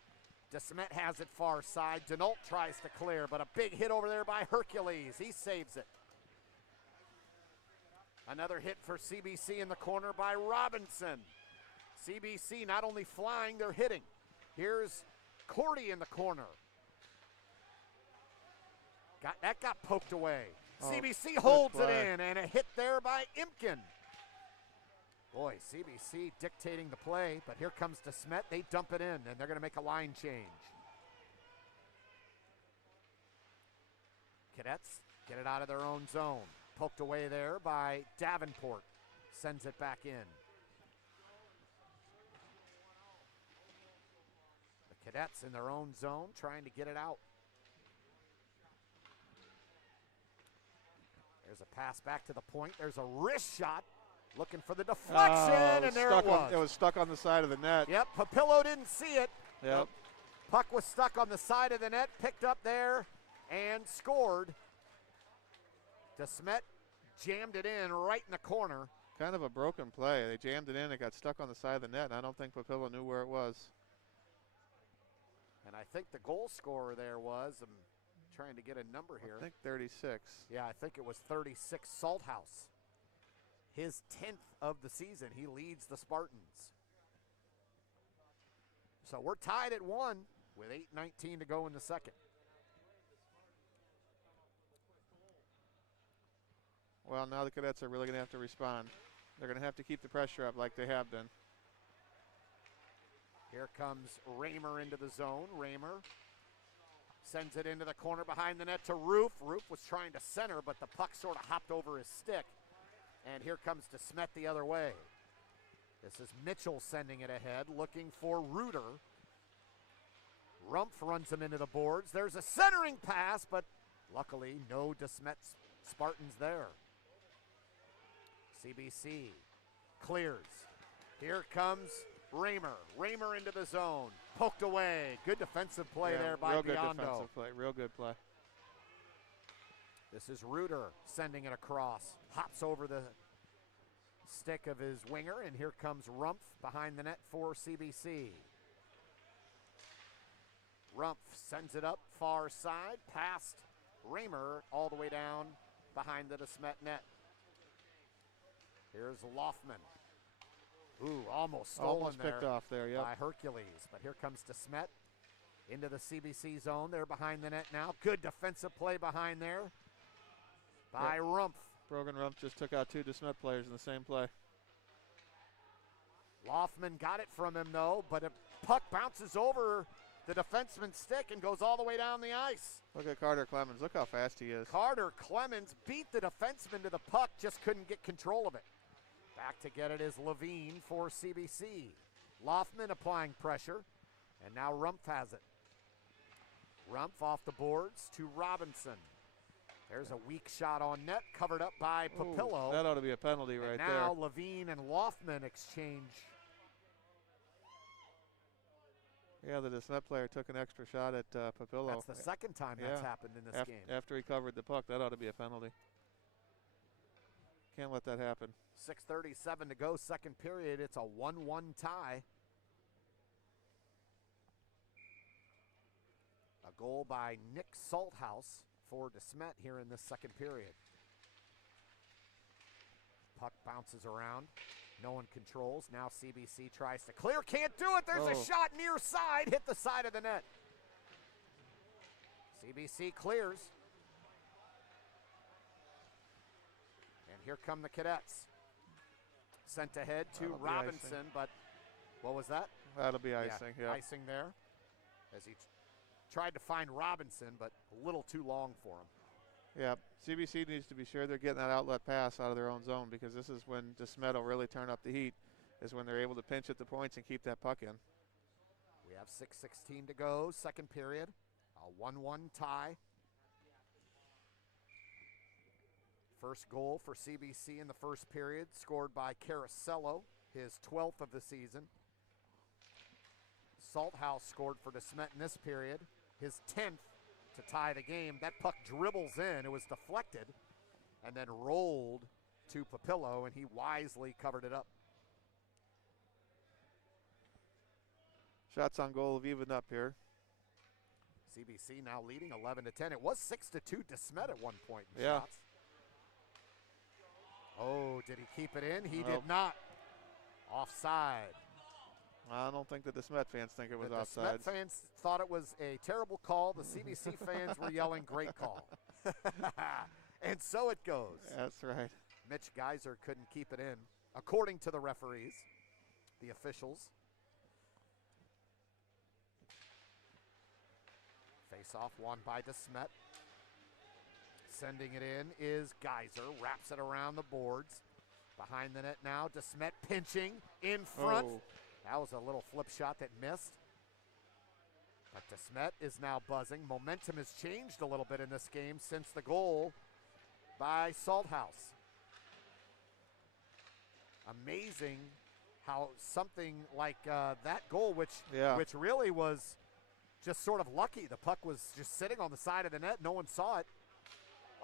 DeSmet has it far side. Denault tries to clear, but a big hit over there by Hercules. He saves it. Another hit for CBC in the corner by Robinson. CBC not only flying, they're hitting. Here's Cordy in the corner. That got poked away. CBC holds it in, and a hit there by Impkin. Boy, CBC dictating the play, but here comes DeSmet. They dump it in, and they're going to make a line change. Cadets get it out of their own zone. Poked away there by Davenport. Sends it back in. The Cadets in their own zone trying to get it out. There's a pass back to the point. There's a wrist shot. Looking for the deflection, and there it was. It was stuck on the side of the net. Yep, Papillo didn't see it. Yep. Puck was stuck on the side of the net, picked up there, and scored. DeSmet jammed it in right in the corner. Kind of a broken play. They jammed it in. It got stuck on the side of the net, and I don't think Papillo knew where it was. And I think the goal scorer there was, I'm trying to get a number here. I think 36. Yeah, I think it was 36, Salthouse. His 10th of the season. He leads the Spartans. So we're tied at 1 with 8:19 to go in the second. Well, now the Cadets are really going to have to respond. They're going to have to keep the pressure up like they have been. Here comes Raymer into the zone. Raymer sends it into the corner behind the net to Roof. Roof was trying to center, but the puck sort of hopped over his stick. And here comes DeSmet the other way. This is Mitchell sending it ahead, looking for Reuter. Rumpf runs him into the boards. There's a centering pass, but luckily no DeSmet Spartans there. CBC clears. Here comes Raymer. Raymer into the zone. Poked away. Good defensive play there by real Biondo. Good defensive play. Real good play. This is Reuter sending it across. Hops over the stick of his winger, and here comes Rumpf behind the net for CBC. Rumpf sends it up far side, past Raymer, all the way down behind the DeSmet net. Here's Loffman. Ooh, almost stolen Almost there picked off there, yep. by Hercules. But here comes DeSmet into the CBC zone. They're behind the net now. Good defensive play behind there by Rumpf. Brogan Rumpf just took out 2 DeSmet players in the same play. Loffman got it from him, though, but a puck bounces over the defenseman's stick and goes all the way down the ice. Look at Carter Clemens. Look how fast he is. Carter Clemens beat the defenseman to the puck, just couldn't get control of it. Back to get it is Levine for CBC. Loffman applying pressure, and now Rumpf has it. Rumpf off the boards to Robinson. There's a weak shot on net, covered up by Papillo. Ooh, that ought to be a penalty right there. Now Levine and Loffman exchange. Yeah, the DeSmet player took an extra shot at Papillo. That's the second time that's happened in this game. After he covered the puck, that ought to be a penalty. Can't let that happen. 6:37 to go, second period. It's a 1-1 tie. A goal by Nick Salthouse for DeSmet here in this second period. Puck bounces around. No one controls. Now CBC tries to clear. Can't do it. There's a shot near side. Hit the side of the net. CBC clears. And here come the Cadets. Sent ahead to Robinson, but what was that? That'll be icing, yeah. Icing there as he tried to find Robinson, but a little too long for him. Yeah, CBC needs to be sure they're getting that outlet pass out of their own zone, because this is when DeSmet will really turn up the heat, is when they're able to pinch at the points and keep that puck in. We have 6:16 to go, second period. A 1-1 tie. First goal for CBC in the first period, scored by Caracello, his 12th of the season. Salthouse scored for DeSmet in this period, his 10th to tie the game. That puck dribbles in. It was deflected and then rolled to Papillo, and he wisely covered it up. Shots on goal have evened up here. CBC now leading 11-10. It was 6-2 DeSmet at one point in Yeah. shots. Oh, did he keep it in? He did not. Offside. I don't think the DeSmet fans think it was offside. DeSmet fans thought it was a terrible call. The CBC fans were yelling, great call. And so it goes. That's right. Mitch Geiser couldn't keep it in, according to the referees, the officials. Face-off won by DeSmet. Sending it in is Geiser, wraps it around the boards. Behind the net now, DeSmet pinching in front. Oh. That was a little flip shot that missed. But DeSmet is now buzzing. Momentum has changed a little bit in this game since the goal by Salthouse. Amazing how something like that goal, which really was just sort of lucky. The puck was just sitting on the side of the net. No one saw it.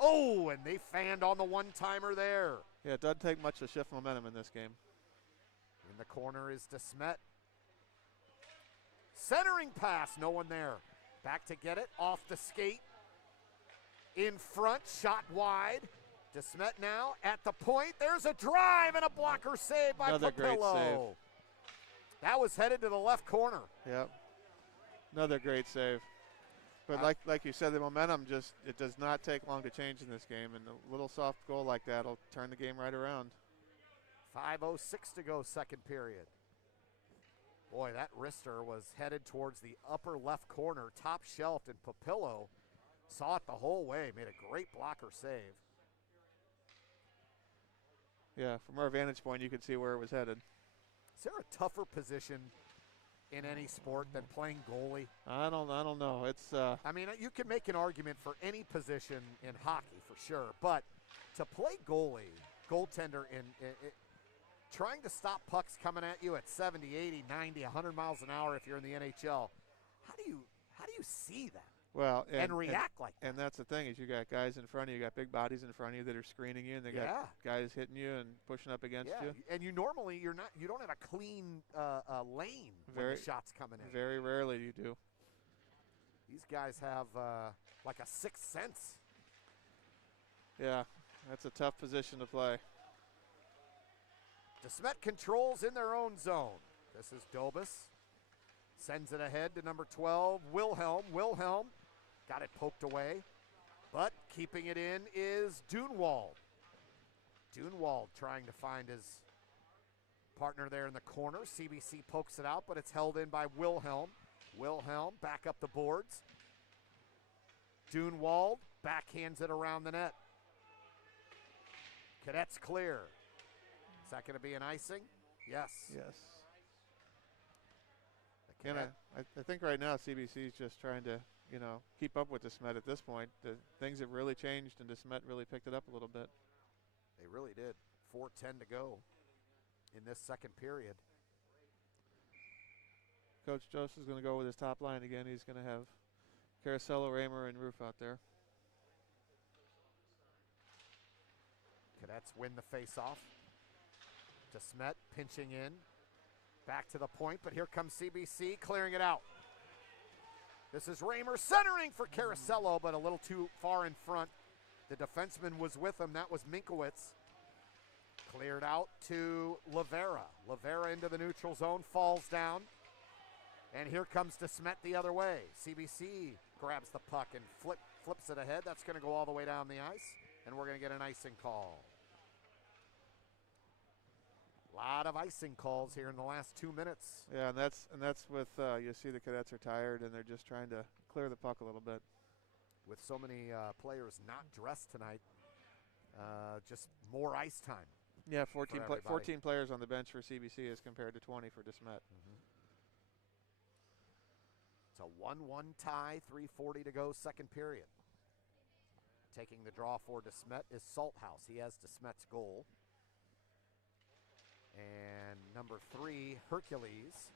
Oh, and they fanned on the one-timer there. Yeah, it doesn't take much to shift momentum in this game. In the corner is DeSmet. Centering pass, no one there. Back to get it, off the skate. In front, shot wide. DeSmet now at the point. There's a drive and a blocker save by Another great Papillo. save. That was headed to the left corner. Yep. Another great save. But like you said, the momentum it does not take long to change in this game, and a little soft goal like that will turn the game right around. 5:06 to go, second period. Boy, that wrister was headed towards the upper left corner, top shelved, and Papillo saw it the whole way, made a great blocker save. Yeah, from our vantage point, you could see where it was headed. Is there a tougher position in any sport than playing goalie? I don't know. It's I mean, you can make an argument for any position in hockey for sure, but to play goaltender in trying to stop pucks coming at you at 70, 80, 90, 100 miles an hour if you're in the NHL, how do you see that? Well, and react like that? And that's the thing is you got guys in front of you, you got big bodies in front of you that are screening you, and they got guys hitting you and pushing up against you. And you don't have a clean lane when the shot's coming in. Very rarely you do. These guys have like a sixth sense. Yeah, that's a tough position to play. DeSmet controls in their own zone. This is Dobis. Sends it ahead to number 12, Wilhelm. Wilhelm got it poked away, but keeping it in is Dunewald. Dunewald trying to find his partner there in the corner. CBC pokes it out, but it's held in by Wilhelm. Wilhelm back up the boards. Dunewald backhands it around the net. Cadets clear. Is that going to be an icing? Yes. Yes. And I think right now CBC is just trying to, keep up with DeSmet at this point. The things have really changed, and DeSmet really picked it up a little bit. They really did. 4:10 to go in this second period. Coach Joseph is going to go with his top line again. He's going to have Carosello, Raymer, and Roof out there. Cadets win the face-off. DeSmet pinching in. Back to the point, but here comes CBC clearing it out. This is Raymer centering for Carosello, but a little too far in front. The defenseman was with him. That was Minkowitz. Cleared out to Lavera. Lavera into the neutral zone, falls down. And here comes DeSmet the other way. CBC grabs the puck and flips it ahead. That's going to go all the way down the ice, and we're going to get an icing call. A lot of icing calls here in the last 2 minutes. Yeah, and that's with you see the Cadets are tired and they're just trying to clear the puck a little bit. With so many players not dressed tonight, just more ice time. Yeah, 14 players on the bench for CBC as compared to 20 for DeSmet. Mm-hmm. It's a 1-1 tie, 3:40 to go, second period. Taking the draw for DeSmet is Salthouse. He has DeSmet's goal. And number 3, Hercules,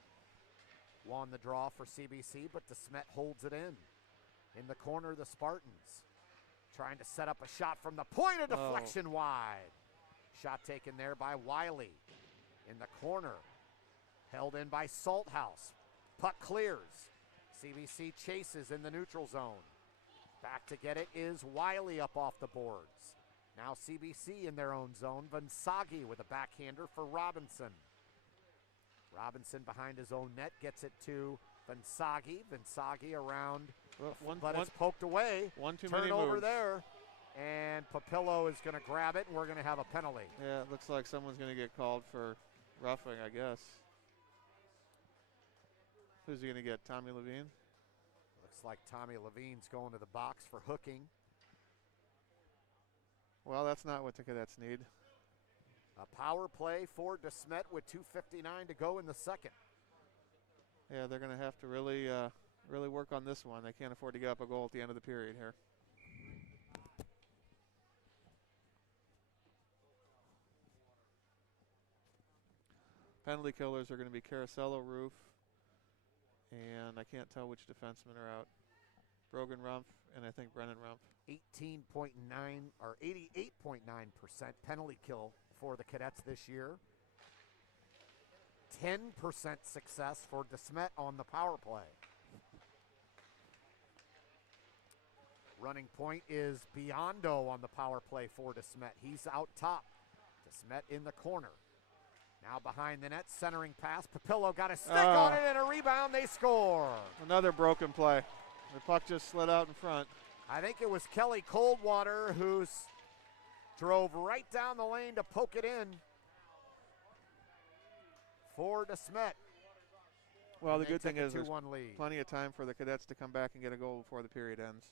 won the draw for CBC, but DeSmet holds it in. In the corner, the Spartans trying to set up a shot from the point, of deflection wide. Shot taken there by Wiley. In the corner, held in by Salthouse. Puck clears. CBC chases in the neutral zone. Back to get it is Wiley up off the boards. Now CBC in their own zone. Vansagi with a backhander for Robinson. Robinson behind his own net gets it to Vansagi. Vansagi around, but it's poked away. One too many Turnover moves there. And Papillo is going to grab it, and we're going to have a penalty. Yeah, it looks like someone's going to get called for roughing, I guess. Who's he going to get? Tommy Levine? Looks like Tommy Levine's going to the box for hooking. Well, that's not what the Cadets need. A power play for DeSmet with 2:59 to go in the second. Yeah, they're going to have to really work on this one. They can't afford to give up a goal at the end of the period here. Penalty killers are going to be Carosello, Roof, and I can't tell which defensemen are out. Brogan Rumpf and I think Brennan Rumpf. 18.9 or 88.9% penalty kill for the Cadets this year. 10% success for DeSmet on the power play. Running point is Biondo on the power play for DeSmet. He's out top. DeSmet in the corner. Now behind the net, centering pass. Papillo got a stick on it and a rebound. They score. Another broken play. The puck just slid out in front. I think it was Kelly Coldwater who drove right down the lane to poke it in for DeSmet. Well, the good thing is there's lead. Plenty of time for the Cadets to come back and get a goal before the period ends.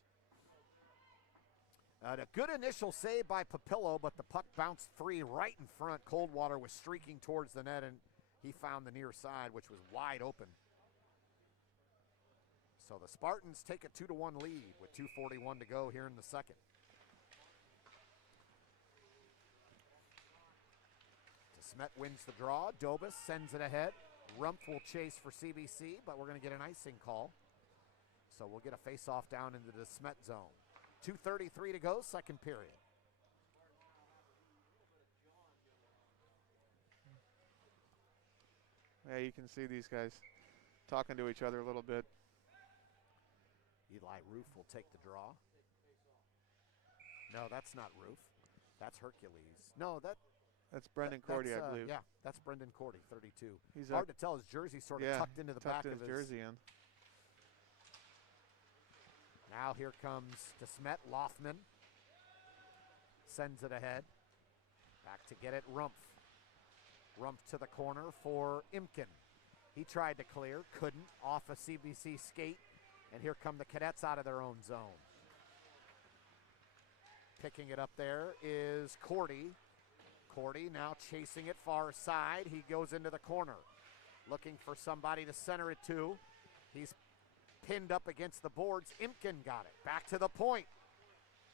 A good initial save by Papillo, but the puck bounced free right in front. Coldwater was streaking towards the net, and he found the near side, which was wide open. So the Spartans take a 2-1 lead with 2:41 to go here in the second. DeSmet wins the draw. Dobas sends it ahead. Rumpf will chase for CBC, but we're going to get an icing call. So we'll get a face-off down into the DeSmet zone. 2:33 to go, second period. Yeah, you can see these guys talking to each other a little bit. Eli Roof will take the draw. No, that's not Roof. That's Hercules. No, that's Brendan Cordy, I believe. Yeah, that's Brendan Cordy, 32. He's hard to tell. His jersey sort of tucked into the back of his jersey in. Now here comes DeSmet. Lothman sends it ahead. Back to get it, Rumpf. Rumpf to the corner for Imkin. He tried to clear, couldn't, off a CBC skate. And here come the Cadets out of their own zone. Picking it up there is Cordy. Cordy now chasing it far side. He goes into the corner, looking for somebody to center it to. He's pinned up against the boards. Imkin got it. Back to the point.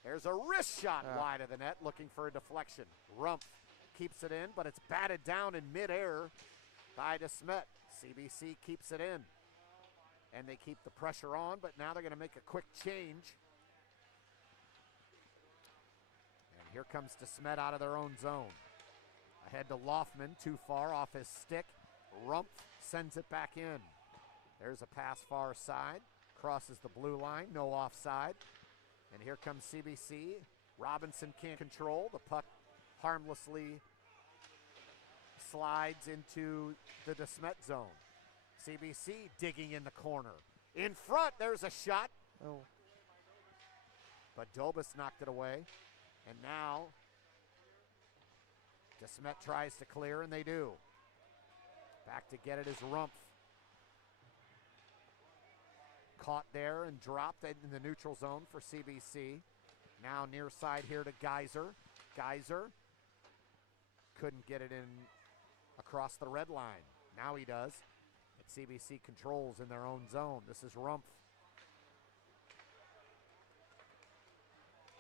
There's a wrist shot wide of the net, looking for a deflection. Rumpf keeps it in, but it's batted down in midair by DeSmet. CBC keeps it in. And they keep the pressure on, but now they're going to make a quick change. And here comes DeSmet out of their own zone. Ahead to Lothman, too far off his stick. Rumpf sends it back in. There's a pass far side, crosses the blue line, no offside. And here comes CBC. Robinson can't control. The puck harmlessly slides into the DeSmet zone. CBC digging in the corner. In front, there's a shot. But Dobas knocked it away. And now DeSmet tries to clear, and they do. Back to get it is Rumpf. Caught there and dropped in the neutral zone for CBC. Now near side here to Geyser. Geyser couldn't get it in across the red line. Now he does. CBC controls in their own zone. This is Rumpf.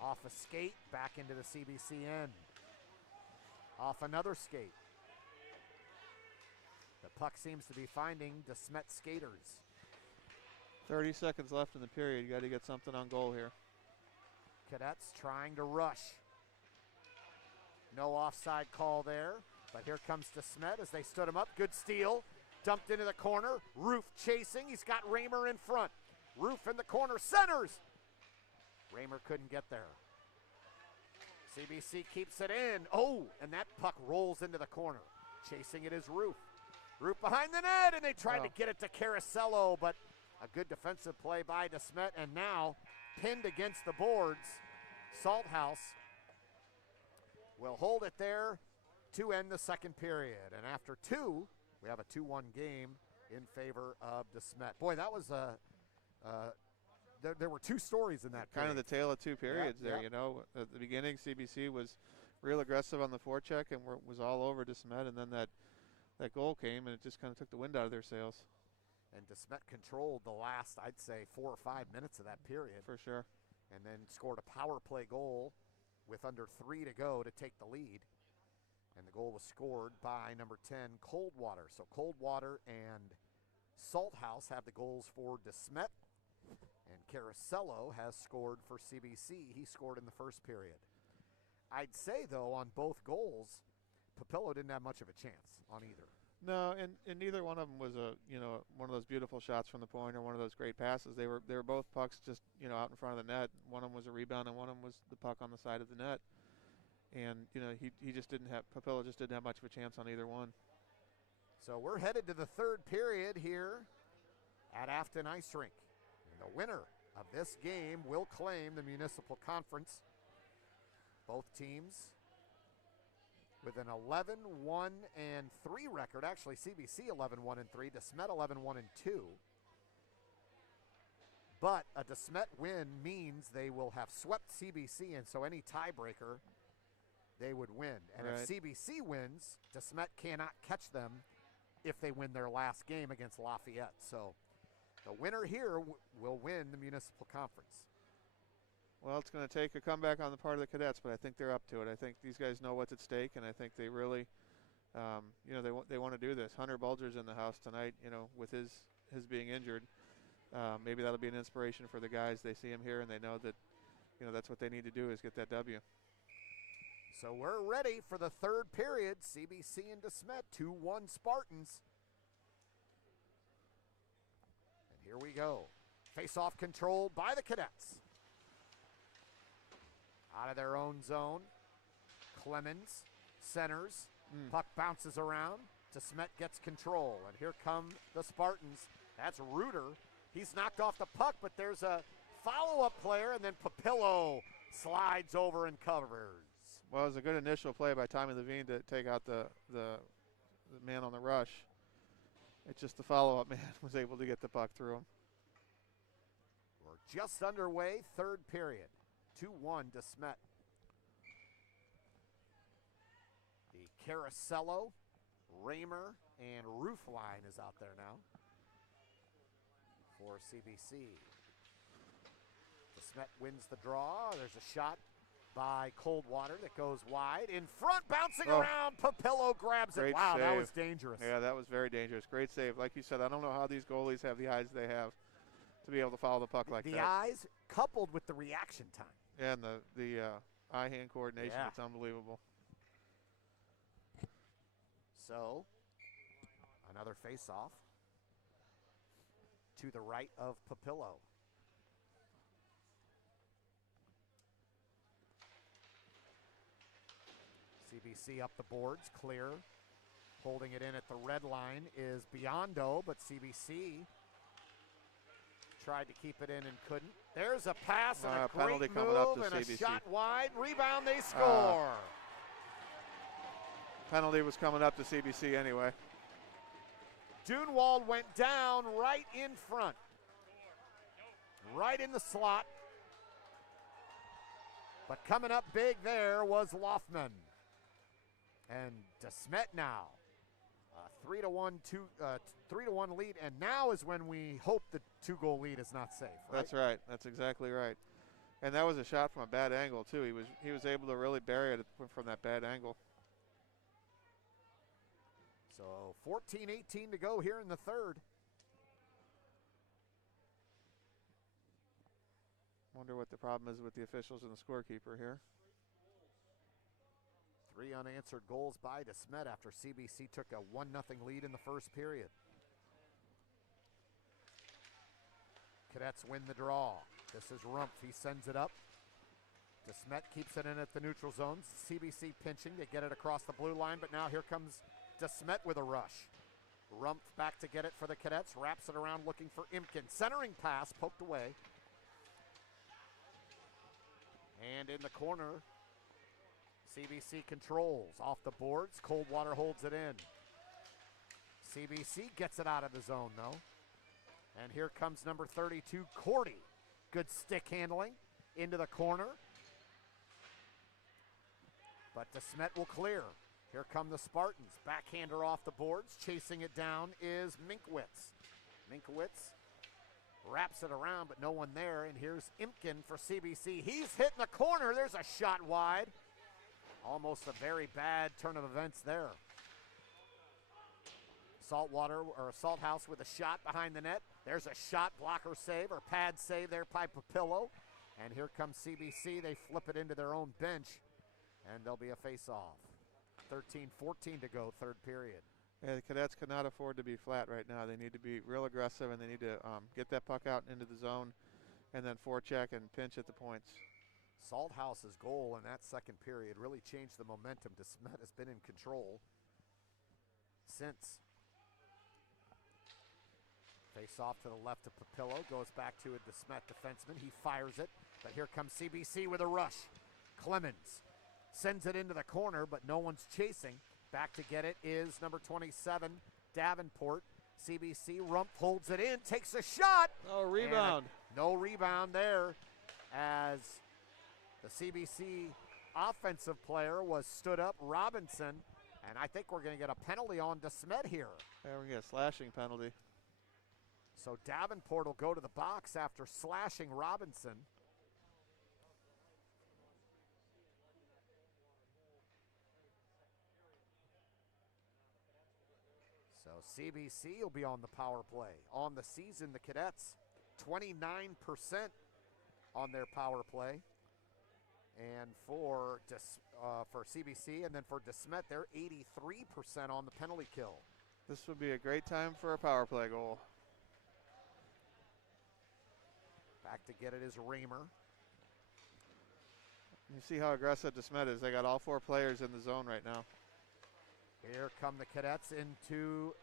Off a skate, back into the CBC end. Off another skate. The puck seems to be finding DeSmet skaters. 30 seconds left in the period. You got to get something on goal here. Cadets trying to rush. No offside call there, but here comes DeSmet as they stood him up. Good steal. Dumped into the corner. Roof chasing. He's got Raymer in front. Roof in the corner. Centers. Raymer couldn't get there. CBC keeps it in. Oh, and that puck rolls into the corner. Chasing it is Roof. Roof behind the net, and they tried to get it to Caracello, but a good defensive play by DeSmet, and now pinned against the boards. Salthouse will hold it there to end the second period. And after two, we have a 2-1 game in favor of DeSmet. Boy, that was there were two stories in that period. Kind of the tale of two periods there, you know. At the beginning, CBC was real aggressive on the forecheck and was all over DeSmet, and then that goal came, and it just kind of took the wind out of their sails. And DeSmet controlled the last, I'd say, 4 or 5 minutes of that period. For sure. And then scored a power play goal with under 3 to go to take the lead. And the goal was scored by number 10, Coldwater. So Coldwater and Salthouse have the goals for DeSmet. And Caracello has scored for CBC. He scored in the first period. I'd say, though, on both goals, Papillo didn't have much of a chance on either. No, and neither one of them was one of those beautiful shots from the point or one of those great passes. They were both pucks just out in front of the net. One of them was a rebound and one of them was the puck on the side of the net. And he just didn't have Papillo just didn't have much of a chance on either one. So we're headed to the third period here at Afton Ice Rink. And the winner of this game will claim the Municipal Conference. Both teams with an 11-1-3 record. Actually, CBC 11-1-3, DeSmet 11-1-2. But a DeSmet win means they will have swept CBC, and so any tiebreaker, they would win. And right. If CBC wins, DeSmet cannot catch them if they win their last game against Lafayette. So the winner here will win the Municipal Conference. Well, it's going to take a comeback on the part of the Cadets, but I think they're up to it. I think these guys know what's at stake, and I think they really, they want to do this. Hunter Bulger's in the house tonight, with his being injured. Maybe that'll be an inspiration for the guys. They see him here, and they know that, that's what they need to do is get that W. So we're ready for the third period. CBC and DeSmet, 2-1 Spartans. And here we go. Face-off controlled by the Cadets. Out of their own zone. Clemens centers. Puck bounces around. DeSmet gets control. And here come the Spartans. That's Reuter. He's knocked off the puck, but there's a follow-up player, and then Papillo slides over and covers. Well, it was a good initial play by Tommy Levine to take out the man on the rush. It's just the follow-up man was able to get the puck through him. We're just underway, third period. 2-1 DeSmet. The Caracello, Raymer, and Roofline is out there now for CBC. DeSmet wins the draw. There's a shot by Coldwater that goes wide. In front, bouncing around. Papillo grabs it. Wow, save. That was dangerous. Yeah, that was very dangerous. Great save. Like you said, I don't know how these goalies have the eyes they have to be able to follow the puck like that. The eyes coupled with the reaction time. Yeah, and the eye-hand coordination, it's unbelievable. So, another face-off to the right of Papillo. CBC up the boards, clear. Holding it in at the red line is Biondo, but CBC tried to keep it in and couldn't. There's a pass and a penalty great coming up move to and CBC. a shot wide. Rebound, they score. Penalty was coming up to CBC anyway. Dunewald went down right in front. Right in the slot. But coming up big there was Loffman. And DeSmet now. 3-1 lead, and now is when we hope the 2-goal lead is not safe. Right? That's right. That's exactly right. And that was a shot from a bad angle too. He was able to really bury it from that bad angle. So 14-18 to go here in the third. Wonder what the problem is with the officials and the scorekeeper here. 3 unanswered goals by DeSmet after CBC took a 1-0 lead in the first period. Cadets win the draw. This is Rumpf. He sends it up. DeSmet keeps it in at the neutral zone. CBC pinching to get it across the blue line, but now here comes DeSmet with a rush. Rumpf back to get it for the Cadets. Wraps it around looking for Imkin. Centering pass poked away. And in the corner, CBC controls off the boards. Coldwater holds it in. CBC gets it out of the zone, though. And here comes number 32, Cordy. Good stick handling into the corner. But DeSmet will clear. Here come the Spartans. Backhander off the boards. Chasing it down is Minkwitz. Minkwitz wraps it around, but no one there. And here's Imkin for CBC. He's hitting the corner. There's a shot wide. Almost a very bad turn of events there. Saltwater or Salthouse with a shot behind the net. There's a shot blocker save or pad save there by Papillo. And here comes CBC. They flip it into their own bench, and there'll be a face-off. 13-14 to go, third period. Yeah, the Cadets cannot afford to be flat right now. They need to be real aggressive, and they need to get that puck out into the zone and then forecheck and pinch at the points. Salthouse's goal in that second period really changed the momentum. DeSmet has been in control since. Face off to the left of Papillo, goes back to a DeSmet defenseman. He fires it, but here comes CBC with a rush. Clemens sends it into the corner, but no one's chasing. Back to get it is number 27, Davenport. CBC, Rumpf holds it in, takes a shot. Oh, rebound. No rebound there as the CBC offensive player was stood up, Robinson, and I think we're going to get a penalty on DeSmet here. Yeah, we're going to get a slashing penalty. So Davenport will go to the box after slashing Robinson. So CBC will be on the power play. On the season, the Cadets, 29% on their power play. And for CBC, and then for DeSmet, they're 83% on the penalty kill. This would be a great time for a power play goal. Back to get it is Raymer. You see how aggressive DeSmet is. They got all four players in the zone right now. Here come the Cadets into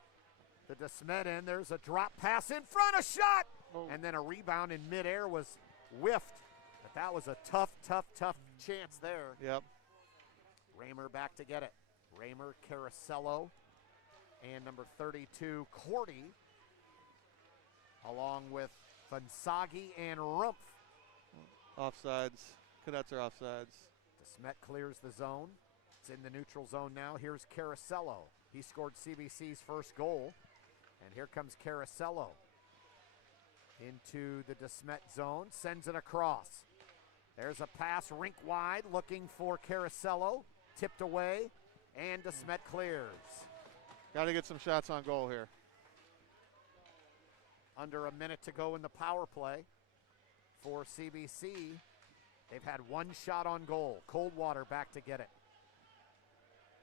the DeSmet end. There's a drop pass in front, a shot! Oh. And then a rebound in midair was whiffed. But that was a tough chance there. Yep. Raymer back to get it. Raymer, Caracello, and number 32, Cordy, along with Vansagi and Rumpf. Offsides. Cadets are offsides. DeSmet clears the zone. It's in the neutral zone now. Here's Caracello. He scored CBC's first goal. And here comes Caracello into the DeSmet zone. Sends it across. There's a pass rink wide looking for Caracello. Tipped away. And DeSmet clears. Got to get some shots on goal here. Under a minute to go in the power play for CBC. They've had one shot on goal. Coldwater back to get it.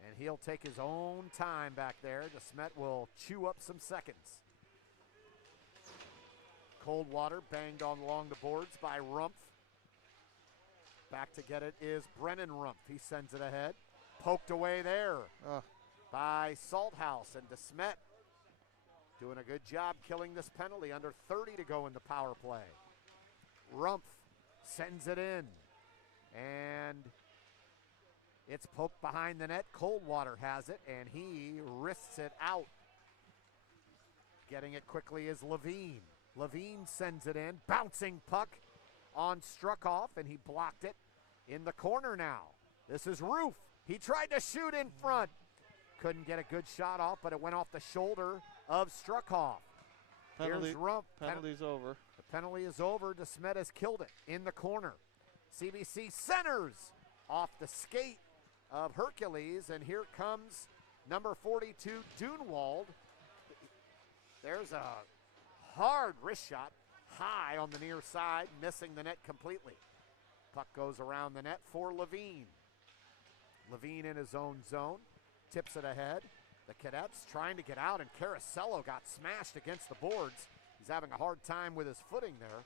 And he'll take his own time back there. DeSmet will chew up some seconds. Coldwater banged on along the boards by Rumpf. Back to get it is Brennan Rumpf. He sends it ahead. Poked away there by Salthouse, and DeSmet doing a good job killing this penalty. Under 30 to go in the power play. Rumpf sends it in, and it's poked behind the net. Coldwater has it, and he wrists it out. Getting it quickly is Levine. Levine sends it in, bouncing puck on Struckhoff, and he blocked it in the corner now. This is Roof. He tried to shoot in front. Couldn't get a good shot off, but it went off the shoulder of Struckhoff. Penalty, Here's Rumpf. Penalty's over. The penalty is over. DeSmet has killed it in the corner. CBC centers off the skate of Hercules, and here comes number 42, Dunewald. There's a hard wrist shot high on the near side, missing the net completely. Puck goes around the net for Levine. Levine in his own zone, tips it ahead. The Cadets trying to get out, and Caracello got smashed against the boards. He's having a hard time with his footing there.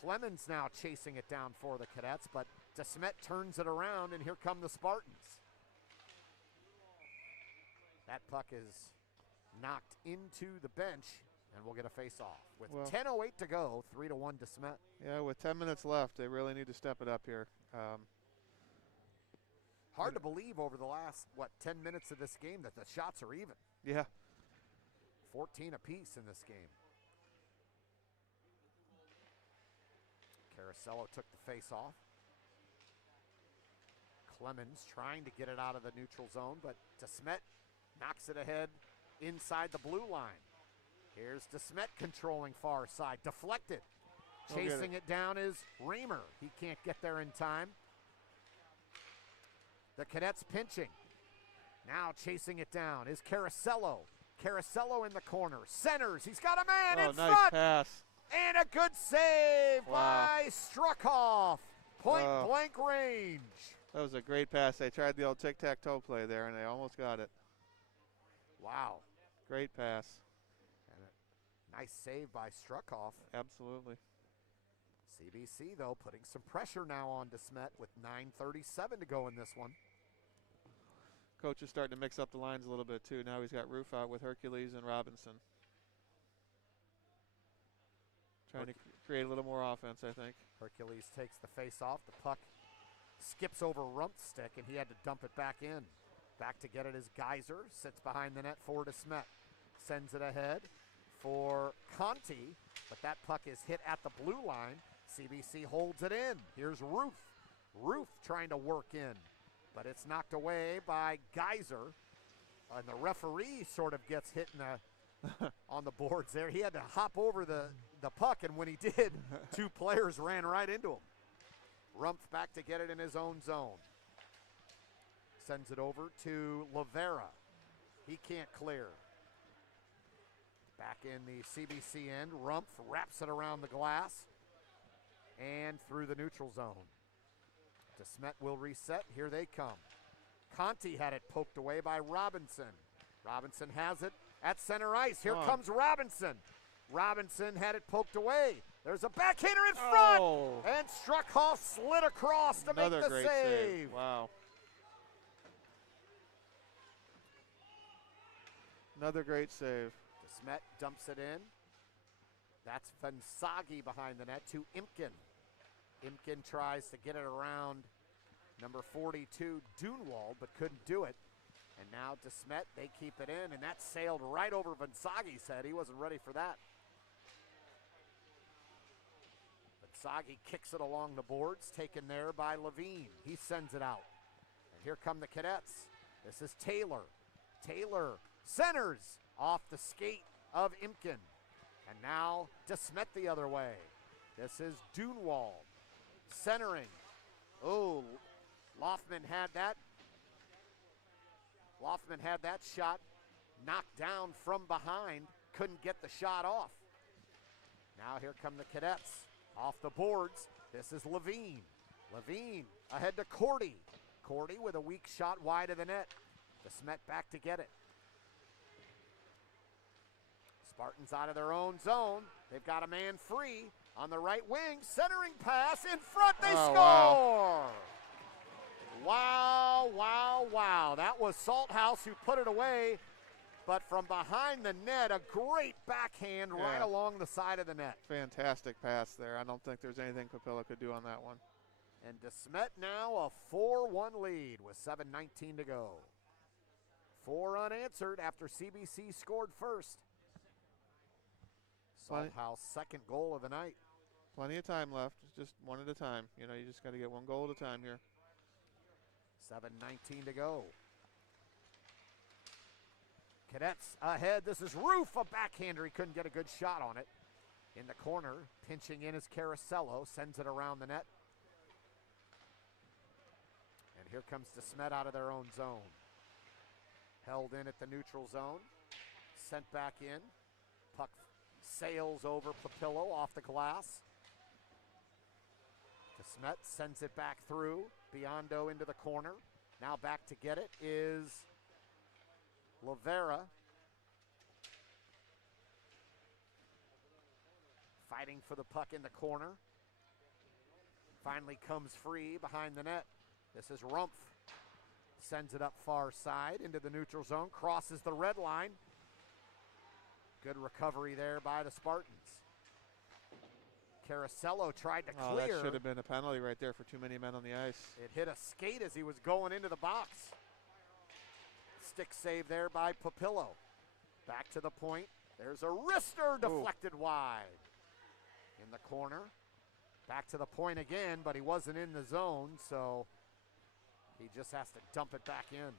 Clemens now chasing it down for the Cadets, but DeSmet turns it around, and here come the Spartans. That puck is knocked into the bench, and we'll get a face-off. With 10:08 to go, 3-1 DeSmet. Yeah, with 10 minutes left, they really need to step it up here. Hard to believe over the last, 10 minutes of this game that the shots are even. Yeah. 14 apiece in this game. Caracello took the face-off. Clemens trying to get it out of the neutral zone, but DeSmet knocks it ahead inside the blue line. Here's DeSmet controlling far side, deflected. Chasing it down is Raymer. He can't get there in time. The Cadets pinching. Now chasing it down is Caracello. Carosello in the corner. Centers. He's got a man in nice front. pass. And a good save Wow. by Struckhoff. Point blank range. That was a great pass. They tried the old tic-tac-toe play there, and they almost got it. Wow. Great pass. And a nice save by Struckhoff. Absolutely. CBC, though, putting some pressure now on DeSmet with 9:37 to go in this one. Coach is starting to mix up the lines a little bit, too. Now he's got Roof out with Hercules and Robinson. Trying to create a little more offense, I think. Hercules takes the face off. The puck skips over Rump's stick, and he had to dump it back in. Back to get it is Geyser. Sits behind the net for DeSmet. Sends it ahead for Conti, but that puck is hit at the blue line. CBC holds it in. Here's Roof. Roof trying to work in, but it's knocked away by Geyser. And the referee sort of gets hit in the on the boards there. He had to hop over the puck, and when he did, two players ran right into him. Rumpf back to get it in his own zone. Sends it over to Lavera. He can't clear. Back in the CBC end, Rumpf wraps it around the glass and through the neutral zone. DeSmet will reset. Here they come. Conti had it poked away by Robinson. Robinson has it at center ice. Here comes Robinson. Robinson had it poked away. There's a backhander in front. And Struckhoff slid across to make the great save. Wow. Another great save. DeSmet dumps it in. That's Vansagi behind the net to Imkin. Imkin tries to get it around number 42, Dunewald, but couldn't do it. And now DeSmet, they keep it in, and that sailed right over Vansagi's head. He wasn't ready for that. Vansagi kicks it along the boards, taken there by Levine. He sends it out. And here come the Cadets. This is Taylor. Taylor centers off the skate of Imkin. And now DeSmet the other way. This is Dunewald centering. Oh, Loftman had that. Loftman had that shot knocked down from behind. Couldn't get the shot off. Now here come the Cadets. Off the boards. This is Levine. Levine ahead to Cordy. Cordy with a weak shot wide of the net. DeSmet back to get it. Spartans out of their own zone. They've got a man free on the right wing. Centering pass in front. They score! Wow, wow, wow. That was Salthouse who put it away. But from behind the net, a great backhand right along the side of the net. Fantastic pass there. I don't think there's anything Papilla could do on that one. And DeSmet now a 4-1 lead with 7:19 to go. 4 unanswered after CBC scored first. Salthouse second goal of the night. Plenty of time left. Just one at a time. You know, you just got to get one goal at a time here. 7:19 to go. Cadets ahead. This is Roof, a backhander. He couldn't get a good shot on it. In the corner, pinching in is Carosello. Sends it around the net. And here comes DeSmet out of their own zone. Held in at the neutral zone. Sent back in. Puck sails over Papillo off the glass. DeSmet sends it back through. Biondo into the corner. Now back to get it is Lavera. Fighting for the puck in the corner. Finally comes free behind the net. This is Rumpf. Sends it up far side into the neutral zone. Crosses the red line. Good recovery there by the Spartans. Carosello tried to clear. That should have been a penalty right there for too many men on the ice. It hit a skate as he was going into the box. Stick save there by Papillo. Back to the point. There's a wrister deflected wide. In the corner. Back to the point again, but he wasn't in the zone, so he just has to dump it back in.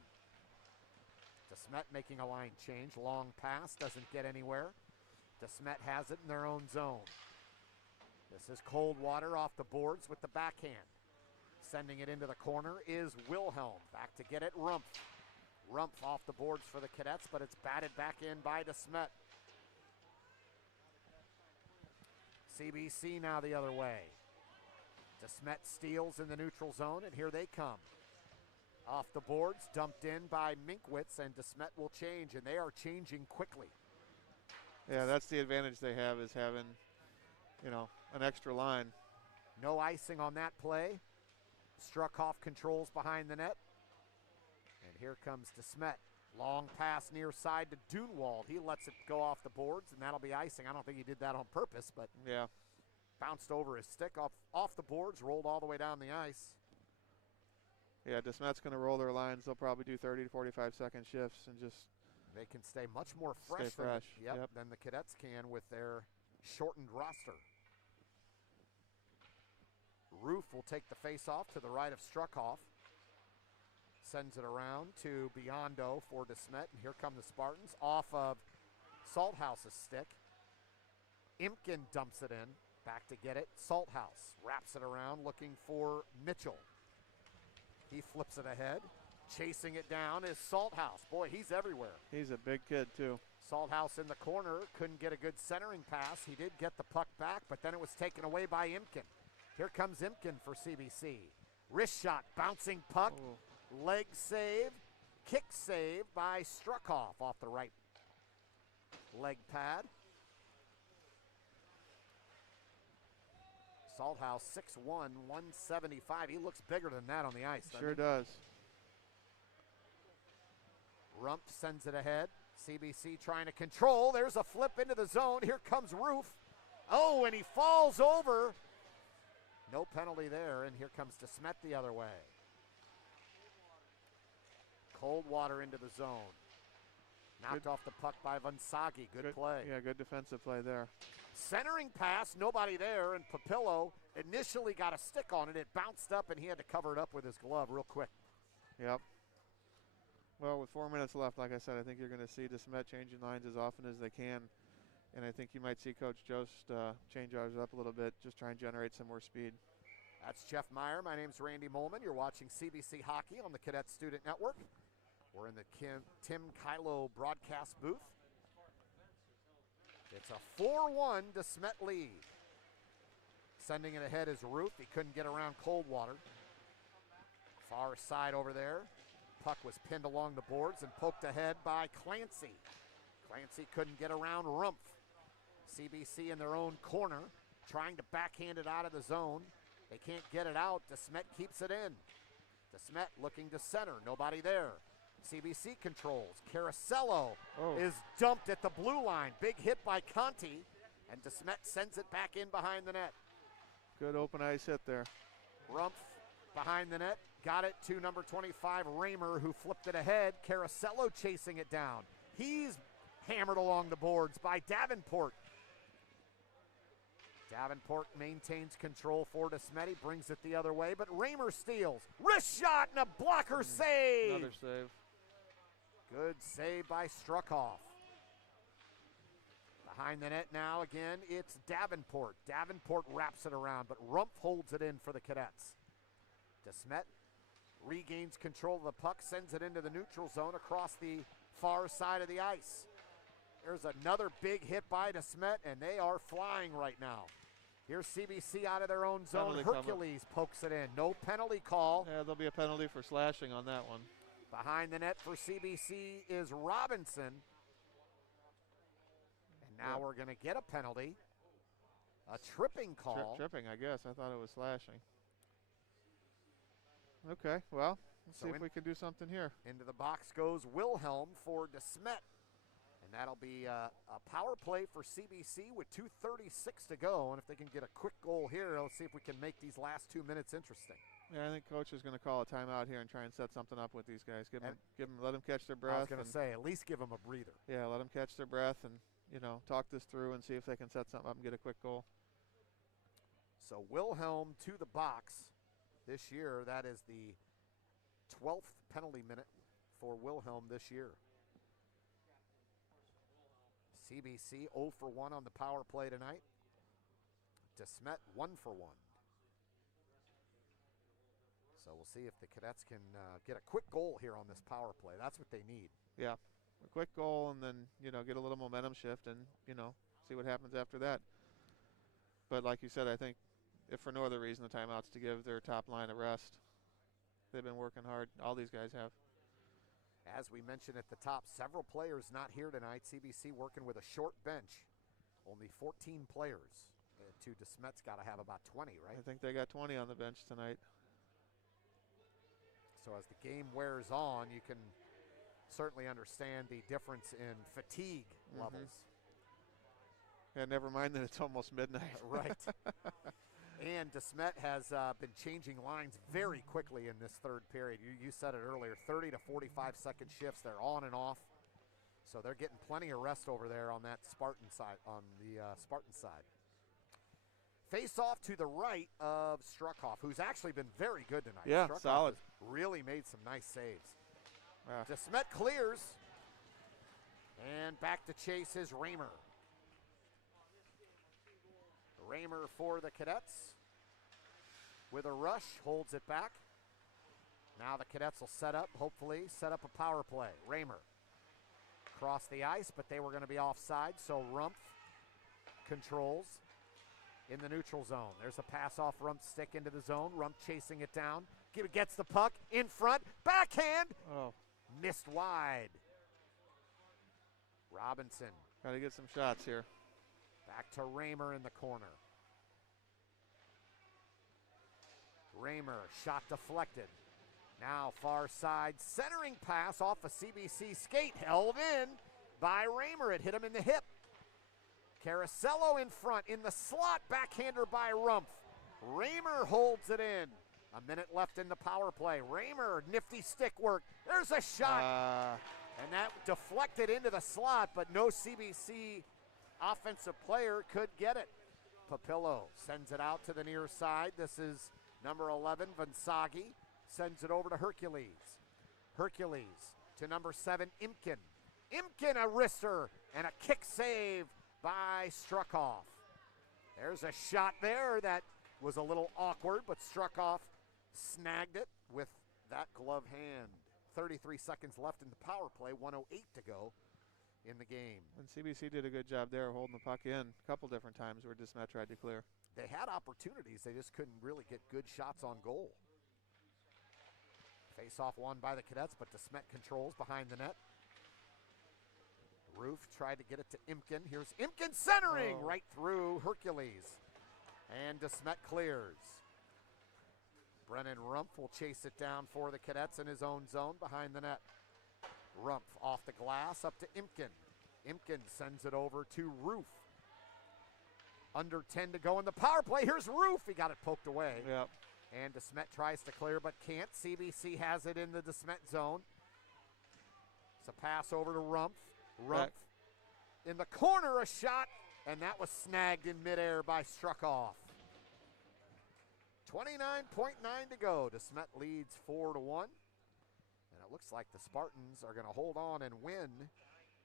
DeSmet making a line change. Long pass, doesn't get anywhere. DeSmet has it in their own zone. This is Coldwater off the boards with the backhand. Sending it into the corner is Wilhelm. Back to get it, Rumpf. Rumpf off the boards for the Cadets, but it's batted back in by DeSmet. CBC now the other way. DeSmet steals in the neutral zone, and here they come. Off the boards, dumped in by Minkwitz, and DeSmet will change, and they are changing quickly. Yeah, that's the advantage they have, is having, you know, an extra line. No icing on that play. Struckhoff controls behind the net. And here comes DeSmet. Long pass near side to Dunewald. He lets it go off the boards, and that'll be icing. I don't think he did that on purpose, but yeah, bounced over his stick off the boards, rolled all the way down the ice. Yeah, DeSmet's going to roll their lines. They'll probably do 30 to 45-second shifts and just they can stay much more fresh, than the Cadets can with their shortened roster. Roof will take the face-off to the right of Struckhoff. Sends it around to Biondo for DeSmet, and here come the Spartans off of Salthouse's stick. Imkin dumps it in, back to get it. Salthouse wraps it around, looking for Mitchell. He flips it ahead. Chasing it down is Salthouse. Boy, he's everywhere. He's a big kid, too. Salthouse in the corner, couldn't get a good centering pass. He did get the puck back, but then it was taken away by Imkin. Here comes Imkin for CBC. Wrist shot, bouncing puck. Oh. Leg save, kick save by Struckhoff off the right leg pad. Salthouse 6'1", 175. He looks bigger than that on the ice. Sure does. Rumpf sends it ahead. CBC trying to control. There's a flip into the zone. Here comes Roof. Oh, and he falls over. No penalty there, and here comes DeSmet the other way. Coldwater into the zone. Knocked off the puck by Vansagi. Good play. Yeah, good defensive play there. Centering pass, nobody there, and Papillo initially got a stick on it. It bounced up, and he had to cover it up with his glove real quick. Yep. Well, with 4 minutes left, like I said, I think you're going to see DeSmet changing lines as often as they can. And I think you might see Coach Jost change ours up a little bit, just try and generate some more speed. That's Jeff Meyer. My name's Randy Molman. You're watching CBC Hockey on the Cadet Student Network. We're in the Tim Kylo broadcast booth. It's a 4-1 DeSmet lead. Sending it ahead is Roof. He couldn't get around Coldwater. Far side over there. Puck was pinned along the boards and poked ahead by Clancy. Clancy couldn't get around Rumpf. CBC in their own corner, trying to backhand it out of the zone. They can't get it out. DeSmet keeps it in. DeSmet looking to center. Nobody there. CBC controls. Caracello is dumped at the blue line. Big hit by Conti, and DeSmet sends it back in behind the net. Good open ice hit there. Rumpf behind the net. Got it to number 25, Raymer, who flipped it ahead. Caracello chasing it down. He's hammered along the boards by Davenport. Davenport maintains control for DeSmet. He brings it the other way, but Raymer steals. Wrist shot and a blocker save. Another save. Good save by Struckhoff. Behind the net now again, it's Davenport. Davenport wraps it around, but Rumpf holds it in for the Cadets. DeSmet regains control of the puck, sends it into the neutral zone across the far side of the ice. There's another big hit by DeSmet, and they are flying right now. Here's CBC out of their own zone. Hercules pokes it in. No penalty call. Yeah, there'll be a penalty for slashing on that one. Behind the net for CBC is Robinson. And now we're going to get a penalty. A tripping call. Tripping, I guess. I thought it was slashing. Okay, well, let's see if we can do something here. Into the box goes Wilhelm for DeSmet. And that'll be a power play for CBC with 2:36 to go. And if they can get a quick goal here, let's see if we can make these last 2 minutes interesting. Yeah, I think Coach is going to call a timeout here and try and set something up with these guys. Let them catch their breath. I was going to say, at least give them a breather. Yeah, let them catch their breath and, talk this through and see if they can set something up and get a quick goal. So Wilhelm to the box this year. That is the 12th penalty minute for Wilhelm this year. CBC 0 for 1 on the power play tonight. DeSmet 1 for 1. So we'll see if the Cadets can get a quick goal here on this power play. That's what they need. Yeah, a quick goal and then, get a little momentum shift and, see what happens after that. But like you said, I think if for no other reason, the timeout's to give their top line a rest. They've been working hard. All these guys have. As we mentioned at the top, several players not here tonight. CBC working with a short bench. Only 14 players. To DeSmet's got to have about 20, right? I think they got 20 on the bench tonight. So as the game wears on, you can certainly understand the difference in fatigue levels. Yeah, never mind that it's almost midnight. Right. And DeSmet has been changing lines very quickly in this third period. You said it earlier, 30 to 45-second shifts. They're on and off. So they're getting plenty of rest over there on that Spartan side, on the Spartan side. Face off to the right of Struckhoff, who's actually been very good tonight. Yeah, Struckhoff solid. has really made some nice saves. Yeah. DeSmet clears. And back to chase is Raymer. Raymer for the Cadets. With a rush, holds it back. Now the Cadets will hopefully set up a power play. Raymer across the ice, but they were going to be offside, so Rumpf controls in the neutral zone. There's a pass off Rump's stick into the zone. Rumpf chasing it down. Gets the puck in front. Backhand. Oh. Missed wide. Robinson. Got to get some shots here. Back to Raymer in the corner. Raymer, shot deflected. Now far side, centering pass off a CBC skate, held in by Raymer. It hit him in the hip. Caracello in front, in the slot, backhander by Rumpf. Raymer holds it in. A minute left in the power play. Raymer, nifty stick work. There's a shot. And that deflected into the slot, but no CBC offensive player could get it. Papillo sends it out to the near side. This is number 11, Vansagi. Sends it over to Hercules. Hercules to number 7, Imkin. Imkin, a wrister, and a kick save by Struckhoff. There's a shot there that was a little awkward, but Struckhoff snagged it with that glove hand. 33 seconds left in the power play, 1:08 to go in the game. And CBC did a good job there holding the puck in a couple different times where DeSmet tried to clear. They had opportunities, they just couldn't really get good shots on goal. Face-off won by the Cadets, but DeSmet controls behind the net. Roof tried to get it to Imkin. Here's Imkin centering right through Hercules. And DeSmet clears. Brennan Rumpf will chase it down for the Cadets in his own zone behind the net. Rumpf off the glass up to Imkin. Imkin sends it over to Roof. Under 10 to go in the power play. Here's Roof. He got it poked away. Yep. And DeSmet tries to clear but can't. CBC has it in the DeSmet zone. It's a pass over to Rumpf. Rumpf in the corner, a shot, and that was snagged in midair by Struckhoff. 29.9 to go. DeSmet leads 4-1. And it looks like the Spartans are going to hold on and win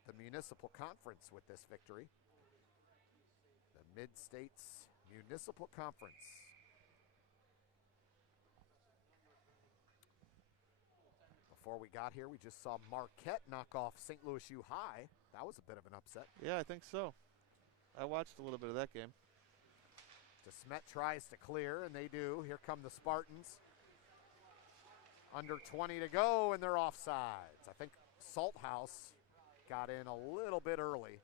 the Municipal Conference with this victory. The Mid-States Municipal Conference. Before we got here, we just saw Marquette knock off St. Louis U High. That was a bit of an upset. Yeah, I think so. I watched a little bit of that game. DeSmet tries to clear, and they do. Here come the Spartans. Under 20 to go, and they're offsides. I think Salthouse got in a little bit early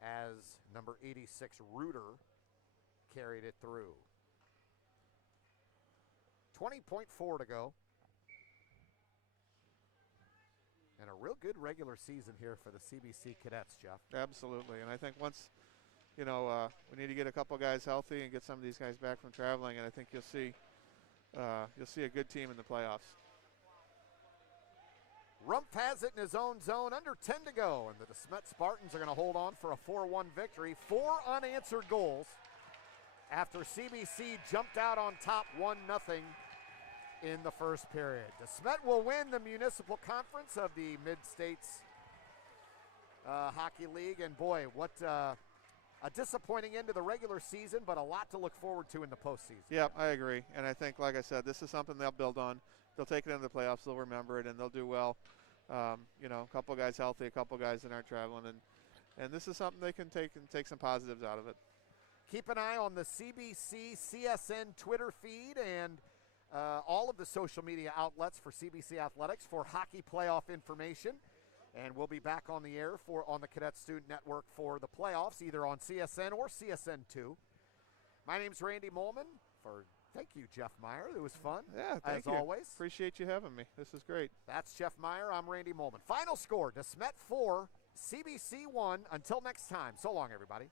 as number 86, Reuter, carried it through. 20.4 to go. And a real good regular season here for the CBC Cadets, Jeff. Absolutely, and I think once, we need to get a couple guys healthy and get some of these guys back from traveling, and I think you'll see a good team in the playoffs. Rumpf has it in his own zone, under 10 to go, and the DeSmet Spartans are going to hold on for a 4-1 victory. 4 unanswered goals after CBC jumped out on top 1-0 in the first period. DeSmet will win the Municipal Conference of the Mid-States Hockey League, and boy, what a disappointing end to the regular season, but a lot to look forward to in the postseason. Yeah, I agree. And I think, like I said, this is something they'll build on. They'll take it into the playoffs. They'll remember it, and they'll do well. You know, a couple guys healthy, a couple guys that aren't traveling, and this is something they can take some positives out of it. Keep an eye on the CBC CSN Twitter feed and all of the social media outlets for CBC Athletics for hockey playoff information. And we'll be back on the air on the Cadet Student Network for the playoffs, either on CSN or CSN2. My name's Randy Molman. Thank you, Jeff Meyer. It was fun. Yeah, thank you. As always. Appreciate you having me. This is great. That's Jeff Meyer. I'm Randy Molman. Final score, DeSmet 4, CBC 1. Until next time, so long, everybody.